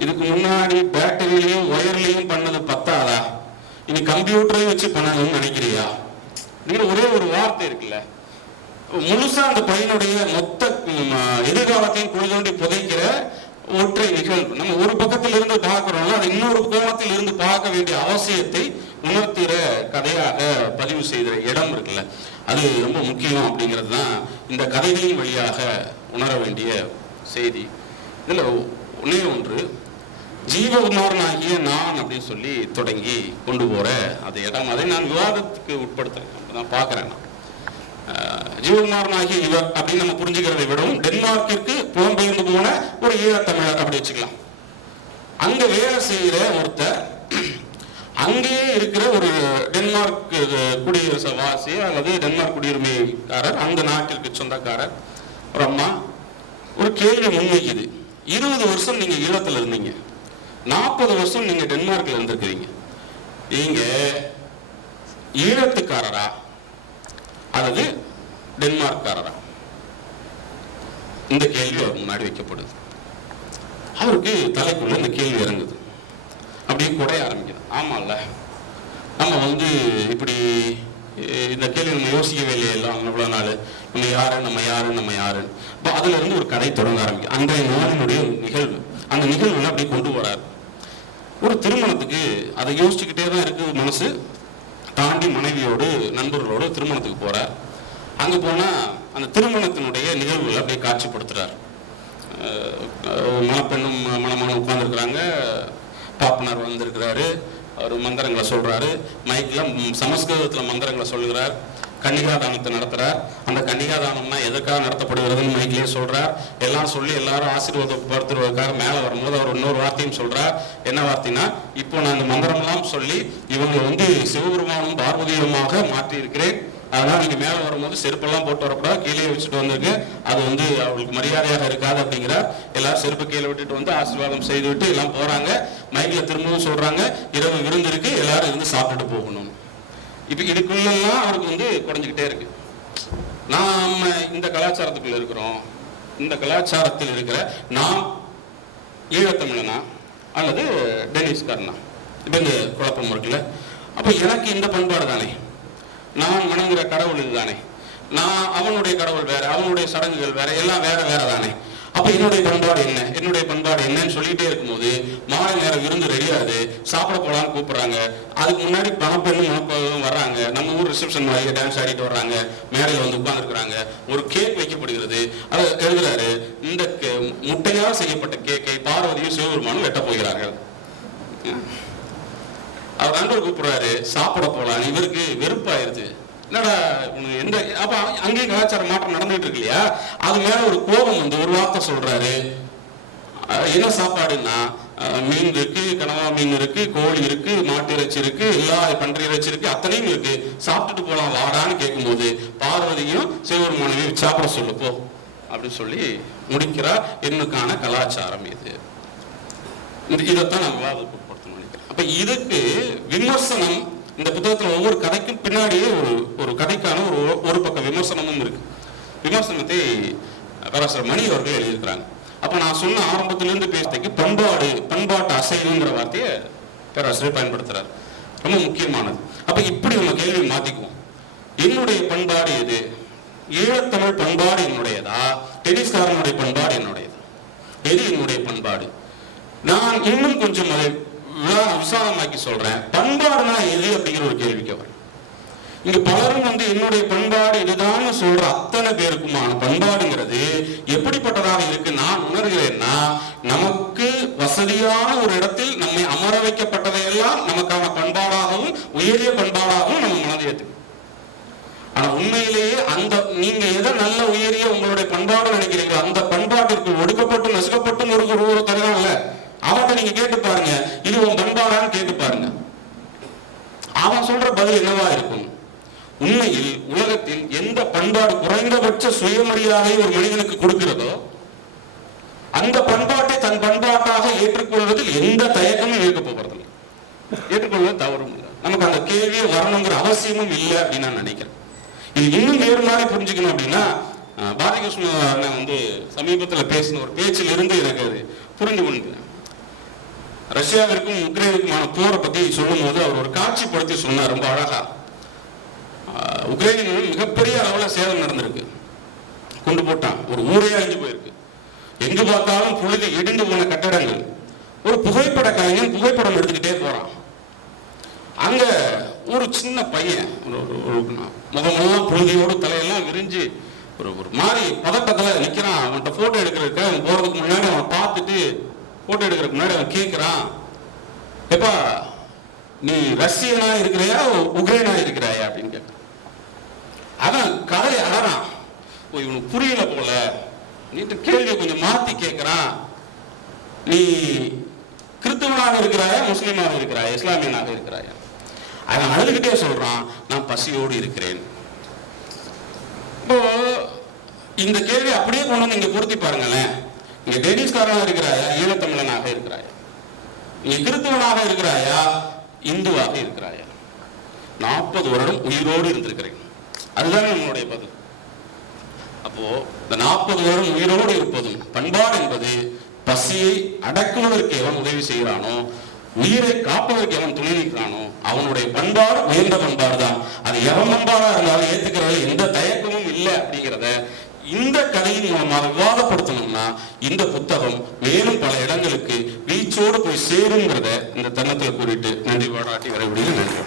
இதுக்கு முன்னாடி பேட்டரியிலையும் ஒயர்லையும் பண்ணது பத்தாதா, இனி கம்ப்யூட்டரையும் வச்சு பண்ணணும்னு நினைக்கிறியா அப்படிங்கிற ஒரே ஒரு வார்த்தை இருக்குல்ல, முழுசா அந்த பையனுடைய மொத்த எதிர்காலத்தையும் குழி புதைக்கிற ஒற்றை நிகழ்வு. நம்ம ஒரு பக்கத்தில் இருந்து பார்க்கிறோம், அது இன்னொரு கோணத்தில் இருந்து பார்க்க வேண்டிய அவசியத்தை உணர்த்துகிற கதையாக பதிவு செய்கிற இடம் இருக்குல்ல, அது ரொம்ப முக்கியம் அப்படிங்கிறது தான் இந்த கதைகளின் வழியாக உணர வேண்டிய செய்தி. இதுல ஒன்னே ஒன்று, ஜீவ உணர்வாகிய நான் அப்படின்னு சொல்லி தொடங்கி கொண்டு போற அந்த இடம், அதை நான் விவாதத்துக்கு உட்படுத்துறேன். நான் பார்க்கிறேன், ஜீவகுமாரனாகிய இவர் அப்படின்னு நம்ம புரிஞ்சுக்கிறதை விடவும் டென்மார்க்கிற்கு புலம்பெயர்ந்து போன ஒரு ஈழத்தமிழர் அப்படி வச்சுக்கலாம். அங்க வேலை செய்யற ஒருத்தர், அங்கேயே இருக்கிற ஒரு டென்மார்க் குடியரசு வாசி அல்லது டென்மார்க் குடியுரிமைக்காரர், அந்த நாட்டிற்கு சொந்தக்காரர் ஒரு அம்மா ஒரு கேள்வி முன்வைக்குது. 20 வருஷம் நீங்க ஈழத்துல இருந்தீங்க, 40 வருஷம் நீங்க டென்மார்க்ல இருந்திருக்கிறீங்க, நீங்க ஈழத்துக்காரரா அல்லது டென்மார்க்காரரா? இந்த கேள்வி அவர் முன்னாடி வைக்கப்படுது. அவருக்கு தலைக்குள்ள இந்த கேள்வி இறங்குது, அப்படியே குடைய ஆரம்பிக்குது. ஆமால்ல, நம்ம வந்து இப்படி இந்த கேள்வி நம்ம யோசிக்கவே இல்லையே எல்லாம் அவ்வளவு நாள், நம்ம யாரு. அப்போ அதுல இருந்து ஒரு கதை தொடங்க ஆரம்பிக்கும். அன்றைய நாளினுடைய நிகழ்வு, அந்த நிகழ்வுல அப்படியே கொண்டு வராரு. ஒரு திருமணத்துக்கு அதை யோசிச்சுக்கிட்டே தான் இருக்கு மனசு, தாண்டி மனைவியோடு நண்பர்களோடு திருமணத்துக்கு போறார். அங்க போனா அந்த திருமணத்தினுடைய நிகழ்வுகள் அப்படியே காட்சிப்படுத்துறார். மணப்பெண்ணும் மணமகனும் உட்கார்ந்துருக்கிறாங்க, பாப்பனார் வந்திருக்கிறாரு, அவர் மந்திரங்களை சொல்றாரு, மைக்ல சமஸ்கிருதத்துல மந்திரங்களை சொல்லுகிறார், கன்னிகாதானத்தை நடத்துறார். அந்த கன்னிகாதானம்னா எதற்காக நடத்தப்படுகிறதுன்னு மைக்லேயே சொல்றார். எல்லாம் சொல்லி எல்லாரும் ஆசீர்வாதப்படுத்துவதற்காக மேல வரும்போது அவர் இன்னொரு வார்த்தையும் சொல்றார். என்ன வார்த்தைனா, இப்போ நான் இந்த மந்திரம்லாம் சொல்லி இவங்களை வந்து சிவபெருமானும் பார்வதியுமாக மாற்றி இருக்கிறேன், அதனால நீங்க மேல வரும்போது செருப்பெல்லாம் போட்டு வரக்கூடாது, கீழே வச்சுட்டு வந்திருக்கு, அது வந்து அவங்களுக்கு மரியாதையாக இருக்காது அப்படிங்கிறார். எல்லாரும் செருப்பு கீழே விட்டுட்டு வந்து ஆசீர்வாதம் செய்து விட்டு எல்லாம் போறாங்க. மைக்ல திரும்பவும் சொல்றாங்க, இரவு விருந்து இருக்கு, எல்லாரும் இருந்து சாப்பிட்டுட்டு போகணும். இப்ப இதுக்குள்ளெல்லாம் அவருக்கு வந்து குறைஞ்சிக்கிட்டே இருக்கு. நாம இந்த கலாச்சாரத்துக்குள்ள இருக்கிறோம், இந்த கலாச்சாரத்தில் இருக்கிற நாம் ஈழத்தமிழனா அல்லது டெனிஸ்காரனா, இப்ப இந்த குழப்பம் இருக்குல்ல. அப்ப எனக்கு இந்த பண்பாடு தானே, நான் வணங்குற கடவுள் இதுதானே, நான் அவனுடைய கடவுள் வேற, அவனுடைய சடங்குகள் வேற, எல்லாம் வேற வேற தானே. அப்ப என்னுடைய பண்பாடு என்னன்னு சொல்லிட்டே இருக்கும்போது மாலை நேரம் விருந்து ரெடியாகுது, சாப்பிட போலான்னு கூப்பிடுறாங்க. அதுக்கு முன்னாடி பணப்பெண்ணும் வர்றாங்க, நம்ம ஊர் ரிசப்ஷன் மாதிரி டான்ஸ் ஆடிட்டு வர்றாங்க, மேடையில் வந்து உட்கார்ந்துருக்கிறாங்க, ஒரு கேக் வைக்கப்படுகிறது. அதை எழுதுறாரு, இந்த முட்டையால் செய்யப்பட்ட கேக்கை பார்வதியும் சிவபெருமானும் வெட்ட போகிறார்கள். அவர் நண்பர் கூப்பிடுறாரு, சாப்பிட போலாம், இவருக்கு வெறுப்பாயிருது. என்னடா எந்த, அப்ப அங்கேயும் கலாச்சார மாற்றம் நடந்துட்டு இருக்கு இல்லையா, அது மேல ஒரு கோபம் வந்து ஒரு வார்த்தை சொல்றாரு. என்ன சாப்பாடுன்னா, மீன் இருக்கு, கனவா மீன் இருக்கு, கோழி இருக்கு, மாட்டு இறைச்சி இருக்கு, எல்லா பன்றி இறைச்சி இருக்கு, அத்தனையும் இருக்கு, சாப்பிட்டுட்டு போலாம் வாடான்னு கேட்கும்போது பார்வதியும் சிவபெருமானையும் சாப்பிட சொல்லு போ அப்படின்னு சொல்லி முடிக்கிறார். என்னுக்கான கலாச்சாரம் இது. இதைத்தான் நான் விவாதப்படுத்தணும்னு நினைக்கிறேன். அப்ப இதுக்கு விமர்சனம் இந்த புத்தகத்துல ஒவ்வொரு கதைக்கும் பின்னாடியே ஒரு கதைக்கான ஒரு பக்க விமர்சனமும் இருக்கு. விமர்சனத்தை பேராசிரியர் மணி அவர்கள் எழுதியிருக்கிறாங்க. அப்ப நான் சொன்ன ஆரம்பத்திலிருந்து பேசுறதுக்கு பண்பாட்டு அசைவுங்கிற வார்த்தையை பேராசிரியர் பயன்படுத்துறாரு. ரொம்ப முக்கியமானது. அப்ப இப்படி நம்ம கேள்வி மாத்திக்குவோம். என்னுடைய பண்பாடு எது? ஈழத்தமிழ் பண்பாடு என்னுடையதா, டென்னிஸ்காரனுடைய பண்பாடு என்னுடையதா? எது என்னுடைய பண்பாடு? நான் இன்னும் கொஞ்சம் அதை விசாலமாக்கி சொல்றேன். பண்பாடுனா எது அப்படிங்கிற ஒரு கேள்விக்கு வரும். இங்க பலரும் என்னுடைய பண்பாடு இதுதான் சொல்ற அத்தனை பேருக்குமான பண்பாடுங்கிறது எப்படிப்பட்டதாக இருக்கு நான் உணர்கிறேன்னா, நமக்கு வசதியான ஒரு இடத்தில் நம்மை அமர வைக்கப்பட்டதையெல்லாம் நமக்கான பண்பாடாகவும் உயரிய பண்பாடாகவும் நம்ம மனதை ஏற்றுக்கணும். ஆனா உண்மையிலேயே அந்த நீங்க எதை நல்ல உயரிய உங்களுடைய பண்பாடு நினைக்கிறீங்களோ அந்த பண்பாட்டிற்கு ஒடுக்கப்பட்டு நசுக்கப்பட்டும் ஒரு தருவாங்கல்ல, அவன்கிட்ட நீங்க கேட்டு பாருங்க, இது உன் பண்பாடான்னு கேட்டு பாருங்க. அவன் சொல்ற பதில் என்னவா இருக்கும்? உண்மையில் உலகத்தில் எந்த பண்பாடு குறைந்தபட்ச சுயமரியாதை ஒரு மனிதனுக்கு கொடுக்கிறதோ அந்த பண்பாட்டை தன் பண்பாட்டாக ஏற்றுக்கொள்வதில் எந்த தயக்கமும் இருக்க போகிறதில்லை. ஏற்றுக்கொள்வது தவறும் இல்லை. நமக்கு அந்த கேள்வியை வரணுங்கிற அவசியமும் இல்லை அப்படின்னு நான் நினைக்கிறேன். இது இன்னும் வேறு மாதிரி புரிஞ்சுக்கணும் அப்படின்னா, பாரதிகிருஷ்ணன் சமீபத்தில் பேசின ஒரு பேச்சில் இருந்து எனக்கு அது புரிந்து கொண்டு, ரஷ்யாவிற்கும் உக்ரைனுக்குமான போரை பத்தி சொல்லும் போது அவர் ஒரு காட்சிப்படுத்தி சொன்னார் ரொம்ப அழகா. உக்ரைனில் மிகப்பெரிய அளவுல சேதம் நடந்திருக்கு, கொண்டு போட்டான், ஒரு ஊரே அழிஞ்சு போயிருக்கு, எங்கு பார்த்தாலும் புழுதி இடிந்து போன கட்டடங்கள். ஒரு புகைப்பட கலைஞன் புகைப்படம் எடுத்துக்கிட்டே போறான். அங்க ஒரு சின்ன பையன் முகமெல்லாம் புழுதியோடு தலையெல்லாம் விரிஞ்சு ஒரு மாதிரி பதட்டத்துல நிக்கிறான். அவன்கிட்ட போட்டோ எடுக்கிறதுக்கு அவன் போறதுக்கு முன்னாடி அவன் பார்த்துட்டு போட்டோ எடுக்கிறதுக்கு முன்னாடி அவன் கேட்கிறான், எப்பா நீ ரஷ்யனா இருக்கிறையா உக்ரைனா இருக்கிறாயா அப்படின்னு கேட்கிறான். அவன் கதை அழறான். இவனுக்கு புரியல போல, நீட்டு கேள்வியை கொஞ்சம் மாத்தி கேட்கிறான். நீ கிறிஸ்தவனாக இருக்கிறாயா முஸ்லீமாக இருக்கிறாயா இஸ்லாமியனாக இருக்கிறாயா? அவன் அழுதுகிட்டே சொல்றான், நான் பசியோடு இருக்கிறேன். இப்போ இந்த கேள்வி அப்படியே கொண்டு வந்து இங்க பொருத்தி பாருங்களேன். நீங்க டென்னிஸ்காரனாக இருக்கிறாயா ஈழத்தமிழனாக இருக்கிறாயா? நீ கிறிஸ்தவனாக இருக்கிறாயா இந்துவாக இருக்கிறாயா? 40 வருடம் உயிரோடு இருந்திருக்கிறேன், அதுதான் நம்மளுடைய பதில். அப்போ இந்த 40 வருடம் உயிரோடு இருப்பதும் பண்பாடு என்பது பசியை அடக்குவதற்கு எவன் உதவி செய்கிறானோ, உயிரை காப்பதற்கு எவன் துணை நிற்கிறானோ அவனுடைய பண்பாடு உயர்ந்த பண்பாடு தான். அது எவன் பண்பாடா இருந்தாலும் ஏற்றுக்கிறது எந்த தயக்கமும் இல்லை அப்படிங்கிறத இந்த கதையின் மூலமாக விவாதப்படுத்தணும்னா இந்த புத்தகம் மேலும் பல இடங்களுக்கு வீச்சோடு போய் சேருங்கிறத இந்த தருணத்தில் கூறிட்டு நன்றி பாராட்டி வர முடியும். நன்றி.